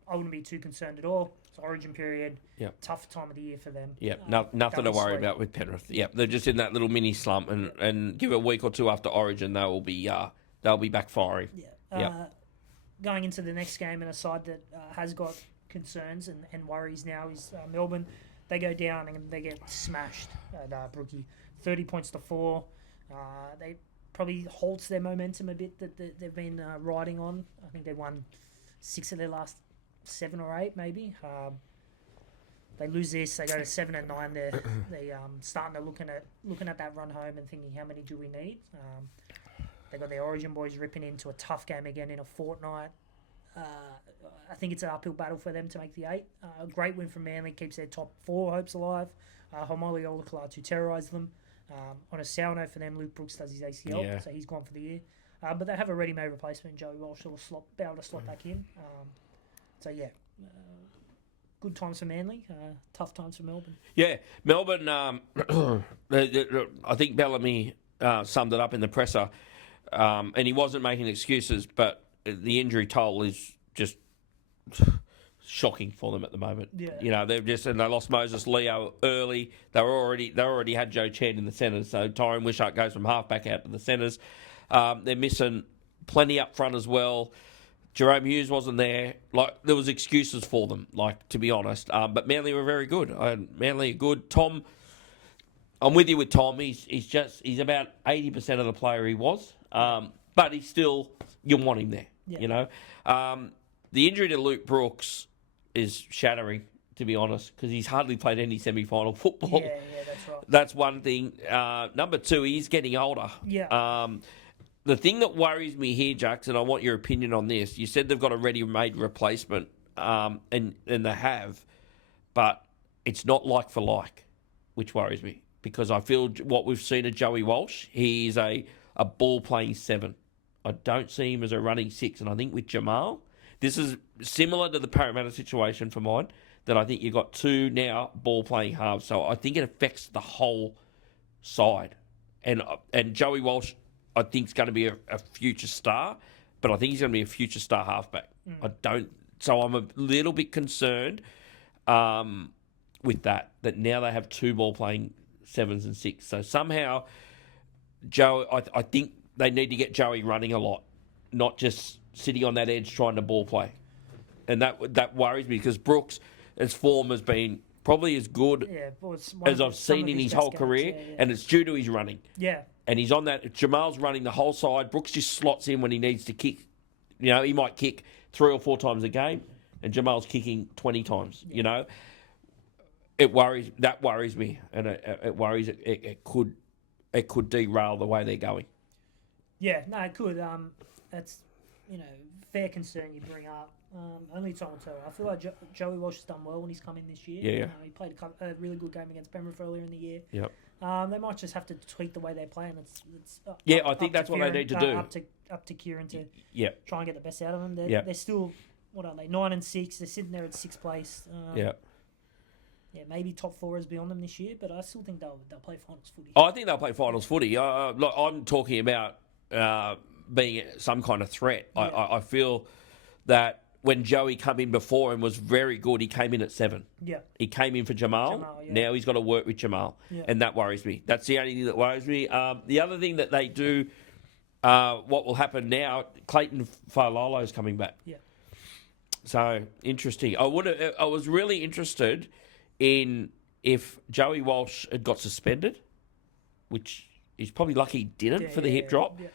I wouldn't be too concerned at all. It's Origin period. Yep. Tough time of the year for them. Yeah, nothing to worry about with Penrith. Yeah, they're just in that little mini slump, and give it a week or two after Origin, they'll be back firing. Yeah. Going into the next game, and a side that has got concerns and worries now is Melbourne. They go down and they get smashed at Brookie. 30 points to 4. They probably halts their momentum a bit that they've been riding on. I think they won 6 of their last 7 or 8, maybe. They lose this, they go to 7 and 9. They starting to looking at that run home and thinking, how many do we need? They got their Origin boys ripping into a tough game again in a fortnight. I think it's an uphill battle for them to make the 8. A great win from Manly keeps their top 4 hopes alive. Homoli Olakala to terrorise them. On a sour note for them, Luke Brooks does his ACL, so he's gone for the year. But they have a ready-made replacement. Joey Walsh will be able to slot back in. Good times for Manly, tough times for Melbourne. Yeah, Melbourne, I think Bellamy summed it up in the presser, and he wasn't making excuses, but the injury toll is just shocking for them at the moment. Yeah. They lost Moses Leo early. They already had Joe Chan in the centres, so Tyron Wishart goes from halfback out to the centres. They're missing plenty up front as well. Jerome Hughes wasn't there. There was excuses for them, to be honest. But Manly were very good. Manly are good. Tom, I'm with you with Tom. He's about 80% of the player he was. But he's still, you want him there. Yeah. The injury to Luke Brooks is shattering, to be honest, because he's hardly played any semi-final football. Yeah, that's right. That's one thing. Number 2, he's getting older. Yeah. The thing that worries me here, Jackson, I want your opinion on this. You said they've got a ready-made replacement, and they have, but it's not like for like, which worries me, because I feel what we've seen of Joey Walsh, he's a ball-playing 7. I don't see him as a running 6, and I think with Jamal, this is similar to the Parramatta situation for mine, that I think you've got 2 now ball-playing halves, so I think it affects the whole side. And Joey Walsh, I think, is going to be a future star, but I think he's going to be a future star halfback. So I'm a little bit concerned with that now they have 2 ball-playing 7s and 6. So somehow, I think they need to get Joey running a lot, not just sitting on that edge trying to ball play. And that worries me, because Brooks' form has been probably as good as I've seen in his whole career, and it's due to his running. Yeah. And he's on that. Jamal's running the whole side. Brooks just slots in when he needs to kick. He might kick 3 or 4 times a game, and Jamal's kicking 20 times. It worries. That worries me, and it worries. It could derail the way they're going. Yeah, no, it could. That's fair concern you bring up. Only time will tell. I feel like Joey Walsh has done well when he's come in this year. Yeah. He played a really good game against Penrith earlier in the year. Yep. They might just have to tweak the way they play, and I think that's what they need to do. Up to Kieran to try and get the best out of them. They're still, what are they, 9 and 6. They're sitting there at 6th place. Maybe top 4 is beyond them this year, but I still think they'll play finals footy. I think they'll play finals footy. I'm talking about being some kind of threat. Yeah. I feel that when Joey came in before and was very good, he came in at 7. Yeah. He came in for Jamal. Now he's got to work with Jamal, and that worries me. That's the only thing that worries me. The other thing that they do, what will happen now, Clayton Failolo's coming back. Yeah. So, interesting. I was really interested in if Joey Walsh had got suspended, which he's probably lucky he didn't for the hip drop. Yeah.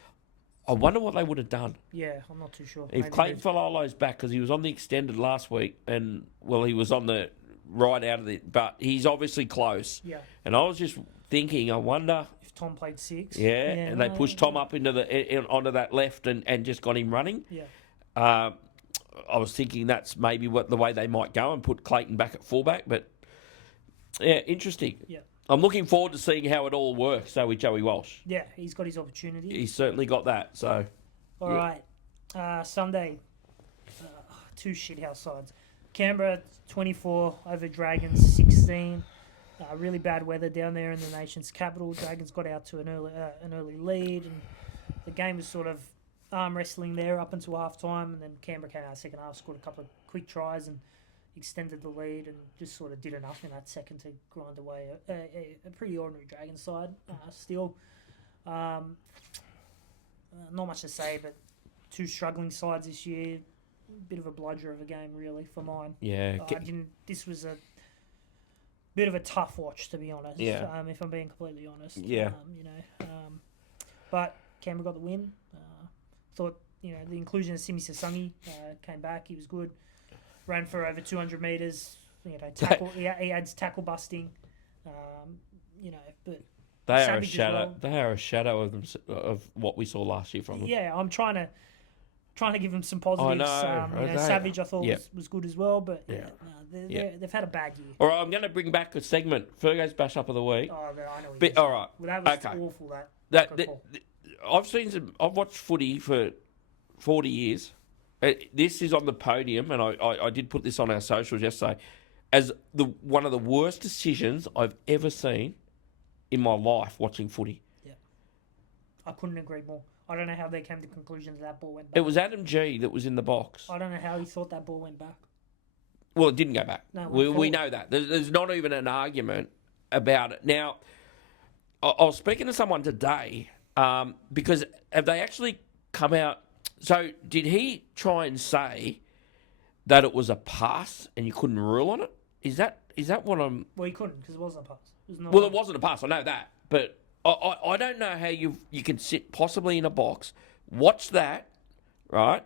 I wonder what they would have done. Yeah, I'm not too sure. If Clayton Failolo's back, because he was on the extended last week, and, he was on the right out of the... But he's obviously close. Yeah. And I was just thinking, I wonder... If Tom played 6. And they pushed Tom up onto that left and just got him running. Yeah. I was thinking that's maybe the way they might go and put Clayton back at fullback. But yeah, interesting. Yeah. I'm looking forward to seeing how it all works. So with Joey Walsh, Yeah, he's got his opportunity. he's certainly got that. So all right, Sunday, 2 shithouse sides. Canberra 24 over Dragons 16. Really bad weather down there in the nation's capital. Dragons got out to an early lead, and the game was sort of arm wrestling there up until half time, and then Canberra came out second half, scored a couple of quick tries and extended the lead, and just sort of did enough in that second to grind away a pretty ordinary Dragons side. Still, not much to say, but 2 struggling sides this year. Bit of a bludger of a game, really, for mine. yeah, This was a bit of a tough watch, to be honest. Yeah. If I'm being completely honest. Yeah. But Canberra got the win. Thought the inclusion of Simi Sasungi came back. He was good. Ran for over 200 meters. Tackle. he adds tackle busting. But they are a Savage as shadow. well. They are a shadow of what we saw last year from them. Yeah, I'm trying to give him some positives. Savage I thought was good as well, but they've had a bad year. All right, I'm going to bring back a segment. Fergo's Bash Up of the Week. Oh, I know. All right. Well, that was awful. I've watched footy for 40 years. This is on the podium, and I did put this on our socials yesterday, as one of the worst decisions I've ever seen in my life watching footy. Yeah, I couldn't agree more. I don't know how they came to the conclusion that ball went back. It was Adam G that was in the box. I don't know how he thought that ball went back. Well, it didn't go back. No, we know that. There's not even an argument about it. Now, I was speaking to someone today because have they actually come out... So did he try and say that it was a pass and you couldn't rule on it? Is that what I'm... Well, he couldn't because it wasn't a pass. It wasn't a pass. I know that. But I don't know how you can sit possibly in a box, watch that, right,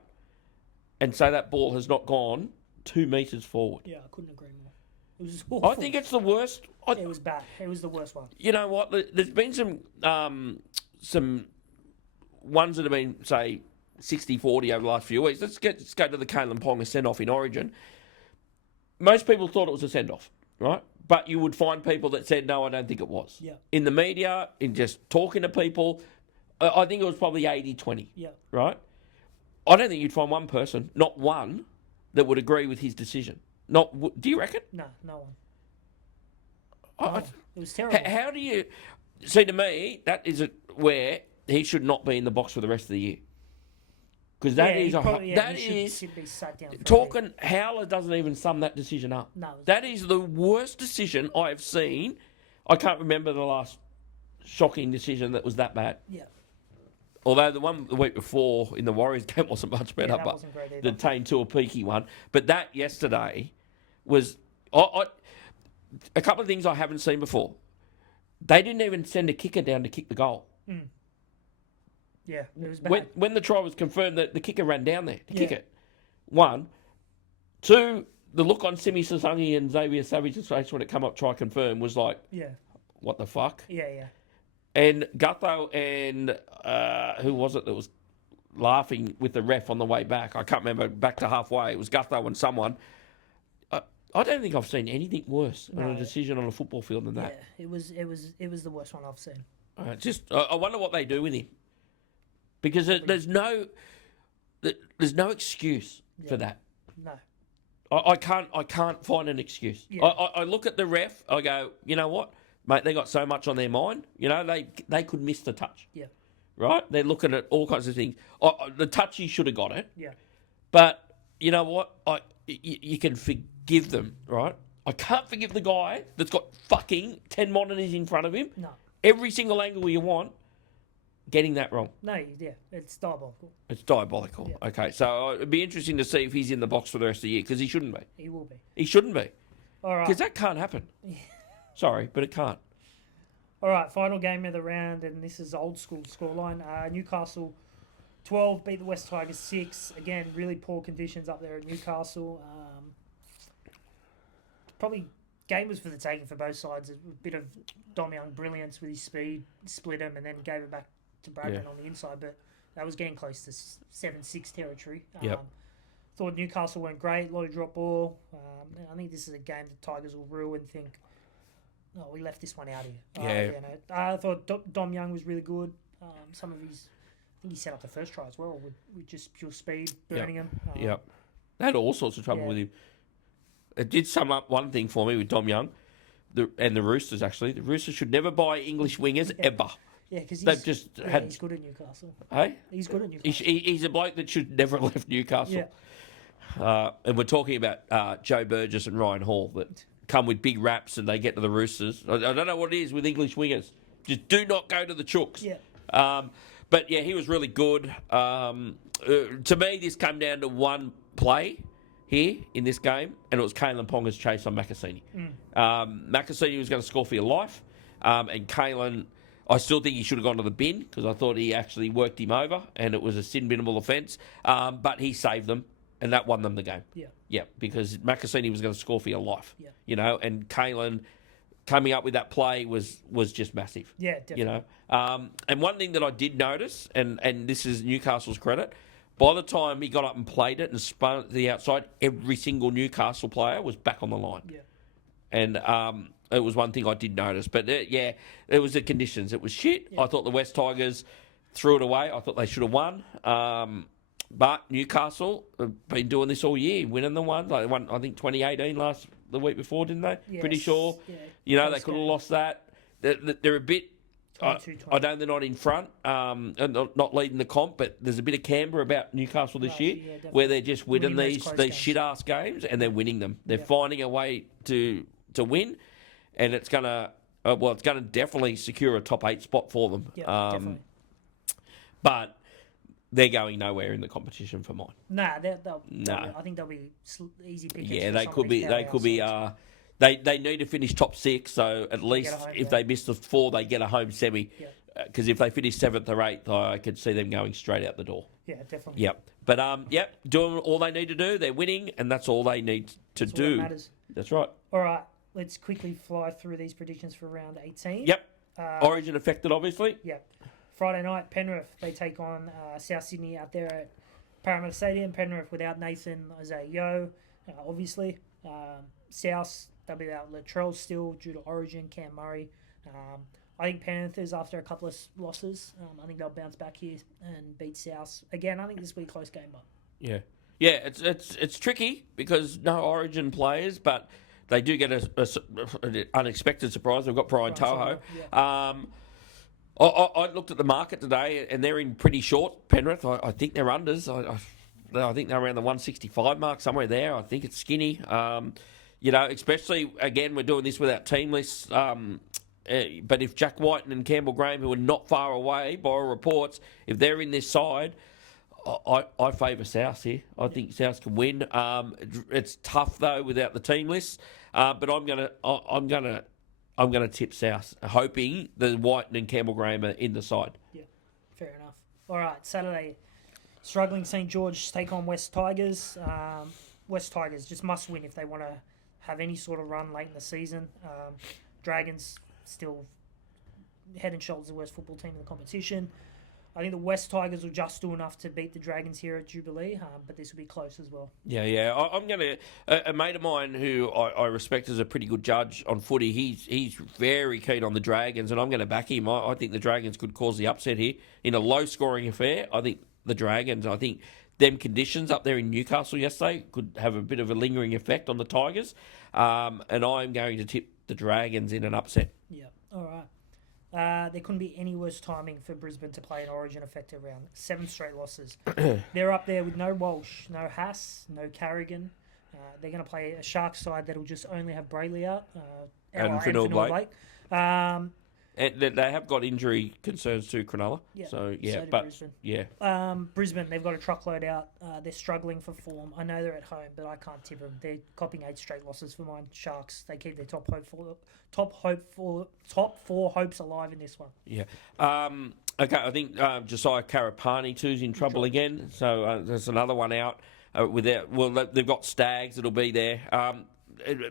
and say that ball has not gone 2 metres forward. Yeah, I couldn't agree more. It was awful. I think it's the worst. It was bad. It was the worst one. You know what? There's been some ones that have been, say, 60-40 over the last few weeks. Let's go to the Kalen Ponga send-off in Origin. Most people thought it was a send-off, right? But you would find people that said, no, I don't think it was. Yeah. In the media, in just talking to people, I think it was probably 80-20. Yeah. Right? I don't think you'd find one person, not one, that would agree with his decision. Do you reckon? No one. It was terrible. How do you... See, to me, that is where he should not be in the box for the rest of the year. Because he should be sat down. Talking, Howler doesn't even sum that decision up. No. That is the worst decision I have seen. I can't remember the last shocking decision that was that bad. Yeah. Although the one the week before in the Warriors game wasn't much better, that but wasn't great either. the Tane Tuapiki one. But that yesterday was a couple of things I haven't seen before. They didn't even send a kicker down to kick the goal. Mm. Yeah, it was bad. When the try was confirmed, the kicker ran down there to kick it. 1. 2, the look on Simi Sasungi and Xavier Savage's face when it come up, try confirm, was like, what the fuck? Yeah. And Gutho and who was it that was laughing with the ref on the way back? I can't remember, back to halfway. It was Gutho and someone. I don't think I've seen anything worse on a decision on a football field than that. Yeah, it was the worst one I've seen. I wonder what they do with him. Because there's no excuse for that. No. I can't find an excuse. Yeah. I look at the ref, I go, you know what, mate, they got so much on their mind. You know, they could miss the touch. Yeah. Right? They're looking at all kinds of things. The touch, he should have got it. Yeah. But you know what? You can forgive them, right? I can't forgive the guy that's got fucking 10 monitors in front of him. No. Every single angle you want. Getting that wrong. No, it's diabolical. It's diabolical. Yeah. Okay, so it'd be interesting to see if he's in the box for the rest of the year, because he shouldn't be. He will be. He shouldn't be. All right. Because that can't happen. Sorry, but it can't. All right, final game of the round, and this is old school scoreline. Newcastle 12 beat the West Tigers 6. Again, really poor conditions up there at Newcastle. Probably game was for the taking for both sides. A bit of Dom Young brilliance with his speed, split him, and then gave it back to Bradman on the inside, but that was getting close to 7-6 territory. Yep. Thought Newcastle went great, a lot of drop ball. And I think this is a game the Tigers will rue and think, "Oh, we left this one out here." Yeah. I thought Dom Young was really good. Some of his, I think he set up the first try as well with just pure speed, burning him. Yep. They had all sorts of trouble with him. It did sum up one thing for me with Dom Young, and the Roosters actually. The Roosters should never buy English wingers ever. Yeah, because he's good at Newcastle. Hey, he's good at Newcastle. He's a bloke that should never have left Newcastle. Yeah. And we're talking about Joe Burgess and Ryan Hall that come with big raps and they get to the Roosters. I don't know what it is with English wingers. Just do not go to the Chooks. Yeah. But yeah, he was really good. To me, this came down to one play here in this game, and it was Kalen Ponga's chase on Makasini. Makasini was going to score for your life, and Kalen, I still think he should have gone to the bin because I thought he actually worked him over, and it was a sin-binnable offence. But he saved them, and that won them the game. Yeah, because Makasini was going to score for your life. Yeah. And Kalen coming up with that play was just massive. Yeah, definitely. And one thing that I did notice, and this is Newcastle's credit, by the time he got up and played it and spun it to the outside, every single Newcastle player was back on the line. Yeah. And it was one thing I did notice. But, it was the conditions. It was shit. Yeah. I thought the West Tigers threw it away. I thought they should have won. But Newcastle have been doing this all year, winning the one. Like they won, I think, 2018 the week before, didn't they? Yes. Pretty sure. Yeah. They could have lost that. They're a bit... I know they're not in front and not leading the comp, but there's a bit of Canberra about Newcastle this year where they're just winning these shit-ass games and they're winning them. They're finding a way to win, and it's going to definitely secure a top 8 spot for them. Definitely. But they're going nowhere in the competition for mine. I think they'll be easy pickings. Yeah, they could be. They need to finish top 6, so at least if they miss the 4, they get a home semi. Because if they finish 7th or 8th, I could see them going straight out the door. Yeah, definitely. Yep. But, doing all they need to do. They're winning, and that's all they need to do. All that matters. That's right. All right, let's quickly fly through these predictions for round 18. Yep. Origin affected, obviously. Yep. Friday night, Penrith, they take on South Sydney out there at Parramatta Stadium. Penrith without Nathan Isaiah, obviously. South... They'll be without Latrell still due to Origin, Cam Murray. I think Panthers, after a couple of losses, I think they'll bounce back here and beat South. Again, I think this will be a close game. But yeah, it's tricky because no Origin players, but they do get an unexpected surprise. They've got Brian Toho. Yeah. I looked at the market today, and they're in pretty short, Penrith. I think they're unders. I think they're around the 165 mark, somewhere there. I think it's skinny. Especially, again, we're doing this without team lists. But if Jack Whiten and Campbell Graham, who are not far away by all reports, if they're in this side, I favour South here. I think South can win. It's tough though without the team list. But I'm gonna tip South, hoping the Whiten and Campbell Graham are in the side. Yeah, fair enough. All right, Saturday, struggling St George take on West Tigers. West Tigers just must win if they want to have any sort of run late in the season. Dragons still head and shoulders the worst football team in the competition. I think the West Tigers will just do enough to beat the Dragons here at Jubilee, but this will be close as well. Yeah. I'm going to... A mate of mine who I respect as a pretty good judge on footy, he's very keen on the Dragons, and I'm going to back him. I think the Dragons could cause the upset here. In a low-scoring affair, I think the Dragons, them conditions up there in Newcastle yesterday could have a bit of a lingering effect on the Tigers. And I'm going to tip the Dragons in an upset. Yeah, all right. There couldn't be any worse timing for Brisbane to play an Origin-affected round. 7 straight losses. They're up there with no Walsh, no Haas, no Carrigan. They're going to play a Sharks side that'll just only have Brayley out. And Fanua Blake. And they have got injury concerns too, Cronulla. Yeah, so Brisbane. Brisbane, they've got a truckload out. They're struggling for form. I know they're at home, but I can't tip them. They're copying 8 straight losses for mine. Sharks, they keep their top 4 hopes alive in this one. Yeah. Okay, I think Josiah Karapani too's in trouble again. So there's another one out. They've got Stags that'll be there.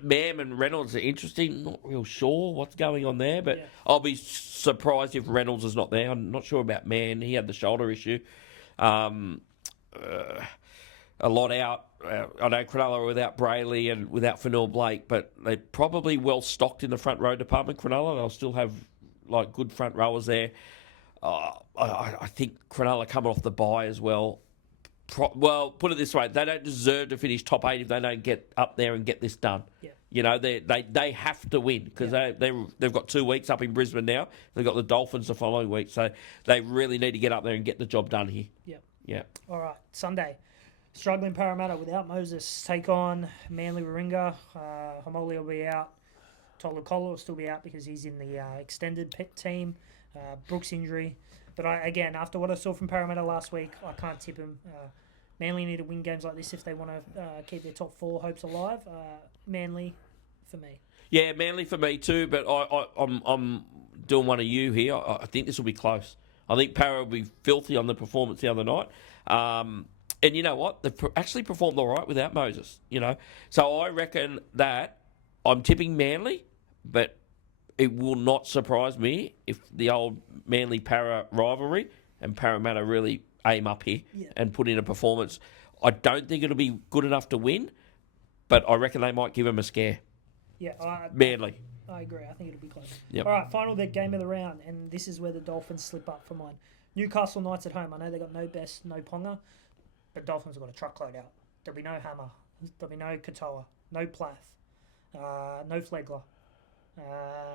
Mam and Reynolds are interesting. Not real sure what's going on there, but I'll be surprised if Reynolds is not there. I'm not sure about Mann. He had the shoulder issue. A lot out. I know Cronulla are without Brayley and without Fanil Blake, but they're probably well stocked in the front row department, Cronulla. They'll still have like good front rowers there. I think Cronulla coming off the bye as well. Well, put it this way, they don't deserve to finish top 8 if they don't get up there and get this done. Yeah. You know, they have to win because they've got 2 weeks up in Brisbane now. They've got the Dolphins the following week, so they really need to get up there and get the job done here. Yeah. Yeah. All right, Sunday. Struggling Parramatta without Moses. Take on Manly Warringah. Homoli will be out. Tolu Kola will still be out because he's in the extended team. Brooks injury. But again, after what I saw from Parramatta last week, I can't tip him. Manly need to win games like this if they want to keep their top 4 hopes alive. Manly for me. Yeah, Manly for me too, but I'm doing one of you here. I think this will be close. I think Parra will be filthy on the performance the other night. And you know what? They've actually performed all right without Moses, you know. So I reckon that I'm tipping Manly, but it will not surprise me if the old Manly-Para rivalry and Parramatta really aim up here and put in a performance. I don't think it'll be good enough to win, but I reckon they might give them a scare. Yeah, Manly. I agree. I think it'll be close. Yep. All right, final game of the round, and this is where the Dolphins slip up for mine. Newcastle Knights at home. I know they got no Best, no Ponga, but Dolphins have got a truckload out. There'll be no Hammer. There'll be no Katoa, no Plath, no Flegler.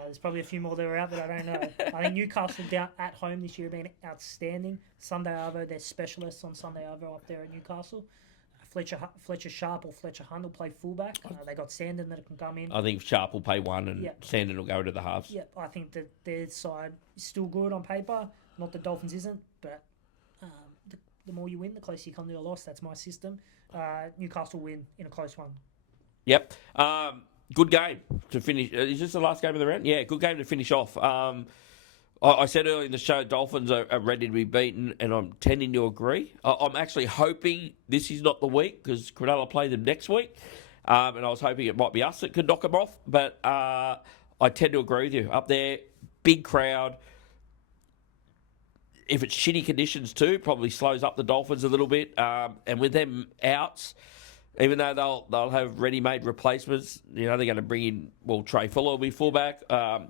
There's probably a few more that are out that I don't know. I think Newcastle down at home this year have been outstanding. Sunday Arvo, they're specialists on Sunday Arvo up there at Newcastle. Fletcher Sharp or Fletcher Hunt will play fullback. They got Sandon that can come in. I think Sharp will play one and Sandon will go to the halves. Yep, I think that their side is still good on paper. Not that Dolphins isn't, but the more you win, the closer you come to a loss. That's my system. Newcastle win in a close one. Yep. Good game to finish. Is this the last game of the round? Yeah, good game to finish off. I said earlier in the show, Dolphins are ready to be beaten, and I'm tending to agree. I'm actually hoping this is not the week because Cronulla play them next week, and I was hoping it might be us that could knock them off. But I tend to agree with you. Up there, big crowd. If it's shitty conditions too, probably slows up the Dolphins a little bit. And with them outs, even though they'll have ready-made replacements, you know, they're going to bring in, well, Trey Fuller will be fullback.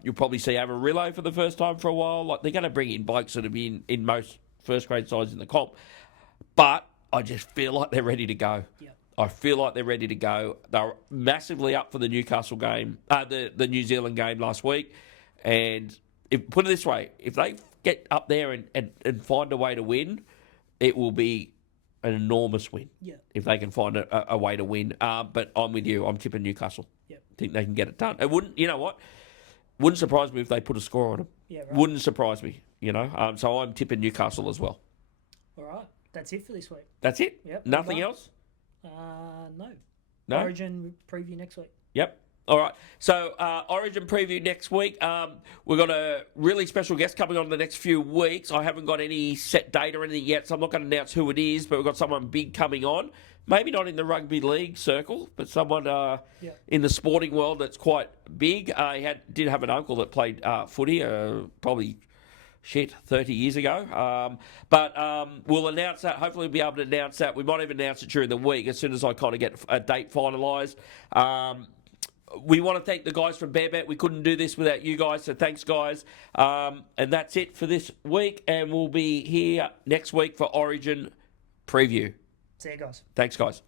You'll probably see Avarillo for the first time for a while. Like, they're going to bring in blokes that have been in most first-grade sides in the comp. But I just feel like they're ready to go. Yep. I feel like they're ready to go. They're massively up for the Newcastle game, the New Zealand game last week. And put it this way, if they get up there and find a way to win, it will be an enormous win if they can find a way to win. But I'm with you. I'm tipping Newcastle. Yep. Think they can get it done. It wouldn't, you know what? Wouldn't surprise me if they put a score on them. Yeah, right. Wouldn't surprise me, you know. So I'm tipping Newcastle as well. All right. That's it for this week. That's it? Yep. Nothing else? No. No? Origin preview next week. Yep. All right. So, Origin preview next week. We've got a really special guest coming on in the next few weeks. I haven't got any set date or anything yet, so I'm not going to announce who it is, but we've got someone big coming on. Maybe not in the rugby league circle, but someone in the sporting world that's quite big. He did have an uncle that played footy, probably 30 years ago. But we'll announce that. Hopefully we'll be able to announce that. We might even announce it during the week as soon as I kind of get a date finalised. We want to thank the guys from Bearbet. We couldn't do this without you guys, so thanks, guys. And that's it for this week, and we'll be here next week for Origin Preview. See you guys. Thanks, guys.